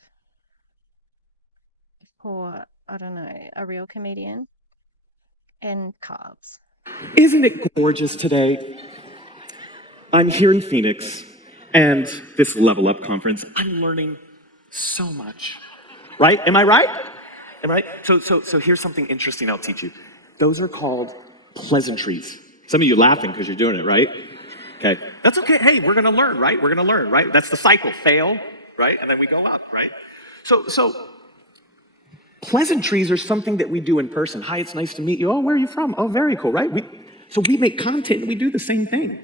for, I don't know, a real comedian and carbs. Isn't it gorgeous today? I'm here in Phoenix, and this Level Up conference, I'm learning so much. Right? Am I right? Am I right? So here's something interesting I'll teach you. Those are called pleasantries. Some of you laughing because you're doing it, right? Okay. That's okay. Hey, we're gonna learn, right? We're gonna learn, right? That's the cycle. Fail, right? And then we go up, right? So pleasantries are something that we do in person. Hi, it's nice to meet you. Oh, where are you from? Oh, very cool, right? So we make content and we do the same thing.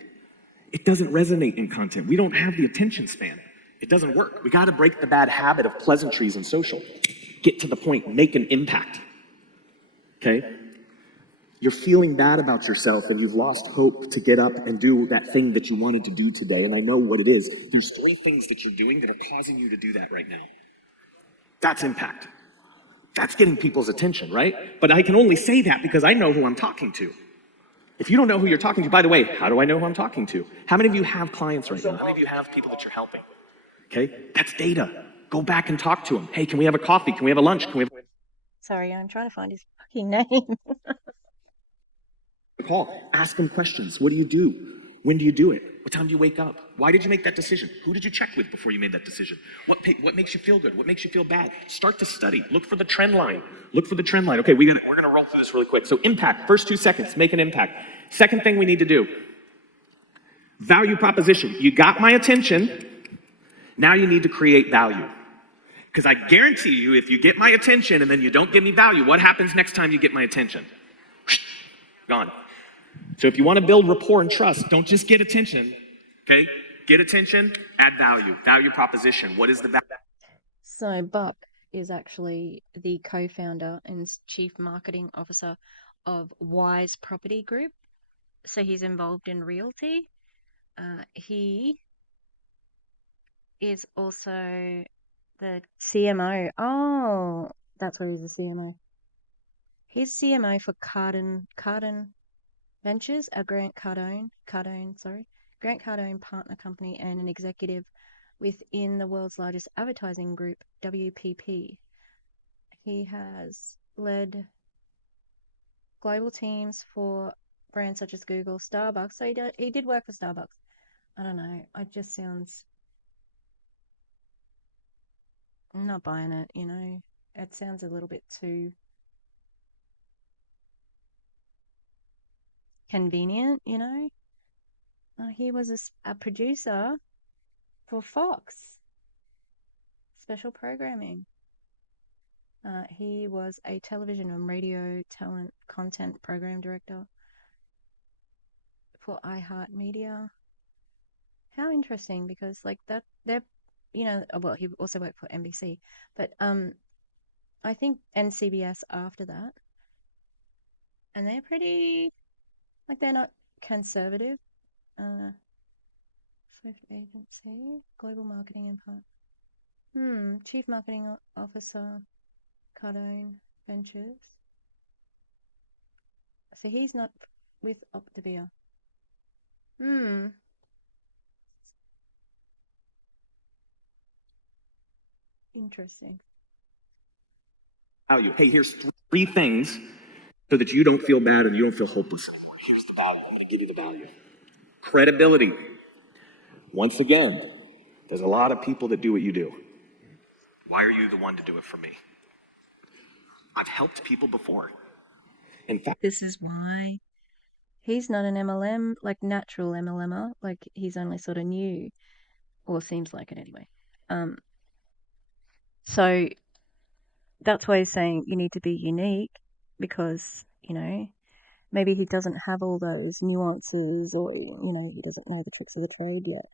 It doesn't resonate in content. We don't have the attention span. It doesn't work. We got to break the bad habit of pleasantries and social. Get to the point, make an impact. Okay? You're feeling bad about yourself and you've lost hope to get up and do that thing that you wanted to do today, and I know what it is. There's 3 things that you're doing that are causing you to do that right now. That's impact. That's getting people's attention, right? But I can only say that because I know who I'm talking to. If you don't know who you're talking to, by the way, how do I know who I'm talking to? How many of you have clients right now? How many of you have people that you're helping? Okay, that's data. Go back and talk to them. Hey, can we have a coffee? Can we have a lunch? Can we have... Sorry, I'm trying to find his fucking name. Call. Ask him questions. What do you do? When do you do it? What time do you wake up? Why did you make that decision? Who did you check with before you made that decision? What makes you feel good? What makes you feel bad? Start to study. Look for the trend line. Look for the trend line. Okay, we're gonna roll through this really quick. So impact. First 2 seconds. Make an impact. Second thing we need to do. Value proposition. You got my attention. Now you need to create value. Because I guarantee you, if you get my attention and then you don't give me value, what happens next time you get my attention? Gone. So if you want to build rapport and trust, don't just get attention, okay? Get attention, add value. Value proposition. What is the value? So Buck is actually the co-founder and chief marketing officer of Wise Property Group. So he's involved in realty. He is also the CMO. Oh, that's where he's the CMO. He's CMO for Cardone Ventures, a Grant Cardone partner company, and an executive within the world's largest advertising group, WPP. He has led global teams for brands such as Google, Starbucks. So he did work for Starbucks. I don't know. It just sounds... I'm not buying it, you know. It sounds a little bit too convenient, you know. He was a producer for Fox. Special programming. He was a television and radio talent content program director for iHeartMedia. How interesting, because like that they're, well, he also worked for NBC, but I think, and CBS after that, and they're pretty, like, they're not conservative. Swift Agency, Global Marketing and Chief Marketing Officer, Cardone Ventures. So he's not with Optavia. Interesting. Value. Hey, here's 3 things so that you don't feel bad and you don't feel hopeless. Here's the value. I'm going to give you the value. Credibility. Once again, there's a lot of people that do what you do. Why are you the one to do it for me? I've helped people before. In fact, this is why he's not an MLM, like natural MLMer. Like, he's only sort of new, or seems like it anyway. So that's why he's saying you need to be unique, because, maybe he doesn't have all those nuances, or, he doesn't know the tricks of the trade yet.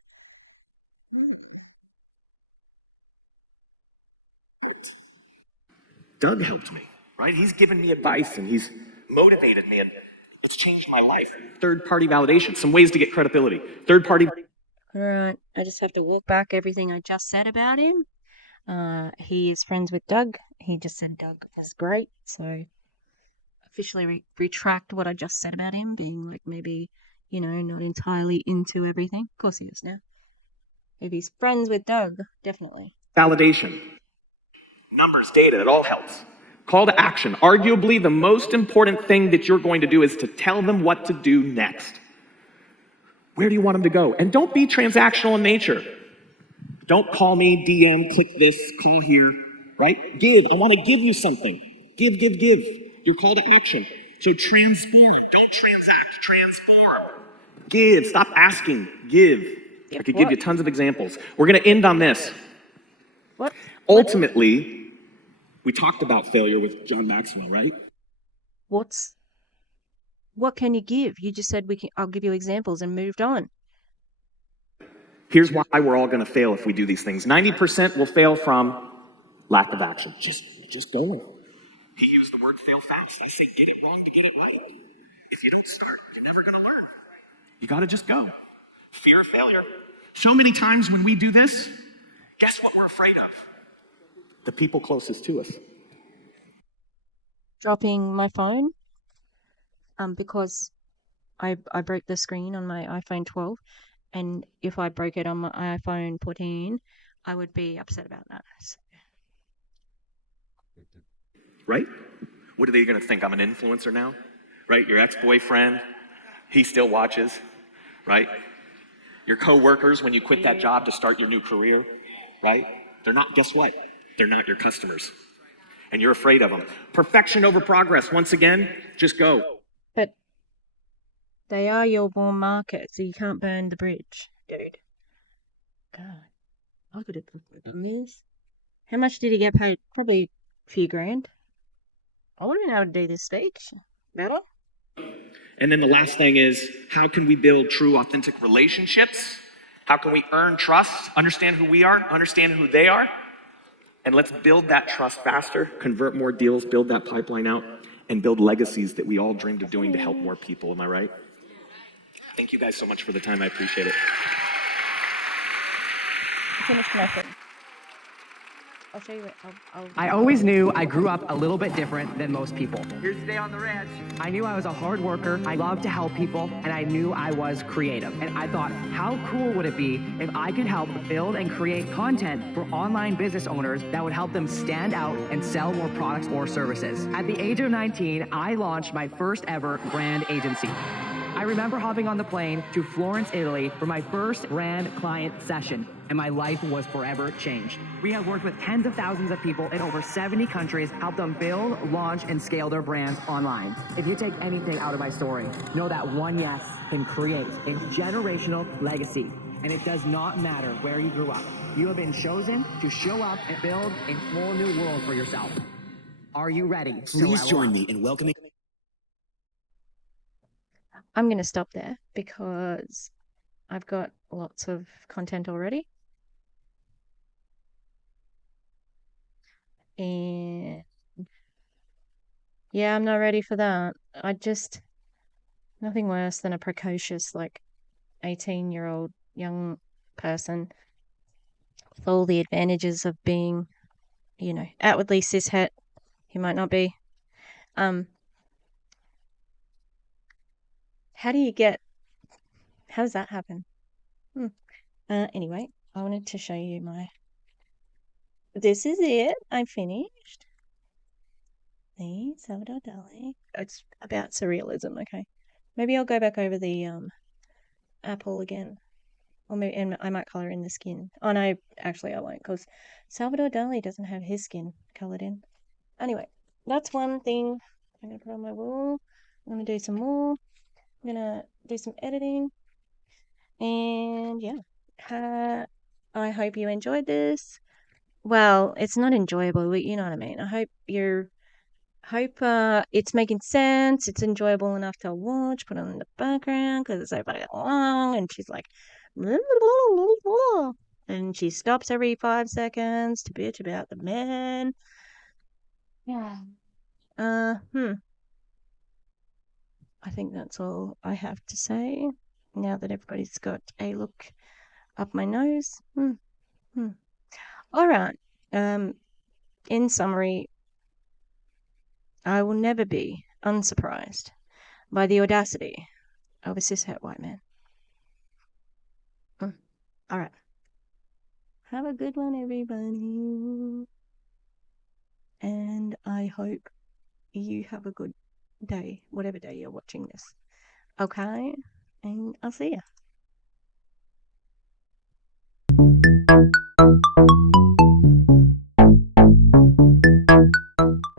Doug helped me, right? He's given me advice and he's motivated me, and it's changed my life. Third-party validation, some ways to get credibility. Third-party. All right, I just have to walk back everything I just said about him. He is friends with Doug. He just said Doug is great, so officially retract what I just said about him being, like, maybe, not entirely into everything. Of course he is now. If he's friends with Doug, definitely. Validation. Numbers, data, it all helps. Call to action. Arguably, the most important thing that you're going to do is to tell them what to do next. Where do you want them to go? And don't be transactional in nature. Don't call me, DM, click this, call here, right? Give. I want to give you something. Give. Your call to action. So transform. Don't transact. Transform. Give. Stop asking. Give. I could give you tons of examples. We're going to end on this. What? Ultimately, we talked about failure with John Maxwell, right? What can you give? You just said I'll give you examples and moved on. Here's why we're all going to fail if we do these things. 90% will fail from lack of action. Just going. He used the word fail fast. I say get it wrong to get it right. If you don't start, you're never going to learn. You got to just go. Fear of failure. So many times when we do this, guess what we're afraid of? The people closest to us. Dropping my phone, because I broke the screen on my iPhone 12, and if I broke it on my iPhone 14, I would be upset about that. Right? What are they going to think? I'm an influencer now? Right? Your ex-boyfriend, he still watches, right? Your co-workers, when you quit that job to start your new career, right? They're not, guess what? They're not your customers. And you're afraid of them. Perfection over progress. Once again, just go. But they are your warm market, so you can't burn the bridge, dude. God, I could have done this. How much did he get paid? Probably a few grand. I would have been able to do this speech better. And then the last thing is, how can we build true, authentic relationships? How can we earn trust, understand who we are, understand who they are? And let's build that trust faster, convert more deals, build that pipeline out, and build legacies that we all dreamed of doing to help more people. Am I right? Thank you guys so much for the time. I appreciate it. Finish connecting. I'll show you it. I always knew I grew up a little bit different than most people. Here's today on the ranch. I knew I was a hard worker, I loved to help people, and I knew I was creative. And I thought, how cool would it be if I could help build and create content for online business owners that would help them stand out and sell more products or services. At the age of 19, I launched my first ever brand agency. I remember hopping on the plane to Florence, Italy for my first brand client session, and my life was forever changed. We have worked with tens of thousands of people in over 70 countries, helped them build, launch, and scale their brands online. If you take anything out of my story, know that one yes can create a generational legacy. And it does not matter where you grew up. You have been chosen to show up and build a whole new world for yourself. Are you ready? Please join me in welcoming. I'm going to stop there because I've got lots of content already. And yeah, I'm not ready for that. Nothing worse than a precocious, like, 18-year-old young person with all the advantages of being, outwardly cishet. He might not be. How does that happen? Anyway, I wanted to show you this is it. I'm finished. The Salvador Dali. It's about surrealism, okay. Maybe I'll go back over the apple again. Or maybe, and I might color in the skin. Oh no, actually I won't, because Salvador Dali doesn't have his skin colored in. Anyway, that's one thing I'm gonna put on my wall. I'm gonna do some more. I'm gonna do some editing. And yeah. I hope you enjoyed this. Well, it's not enjoyable, but you know what I mean. I hope it's making sense. It's enjoyable enough to watch, put on in the background because it's so fucking long. And she's like, and she stops every 5 seconds to bitch about the men. Yeah. I think that's all I have to say now that everybody's got a look up my nose. All right. In summary, I will never be unsurprised by the audacity of a cishet white man. All right. Have a good one, everybody. And I hope you have a good day, whatever day you're watching this. Okay? And I'll see you.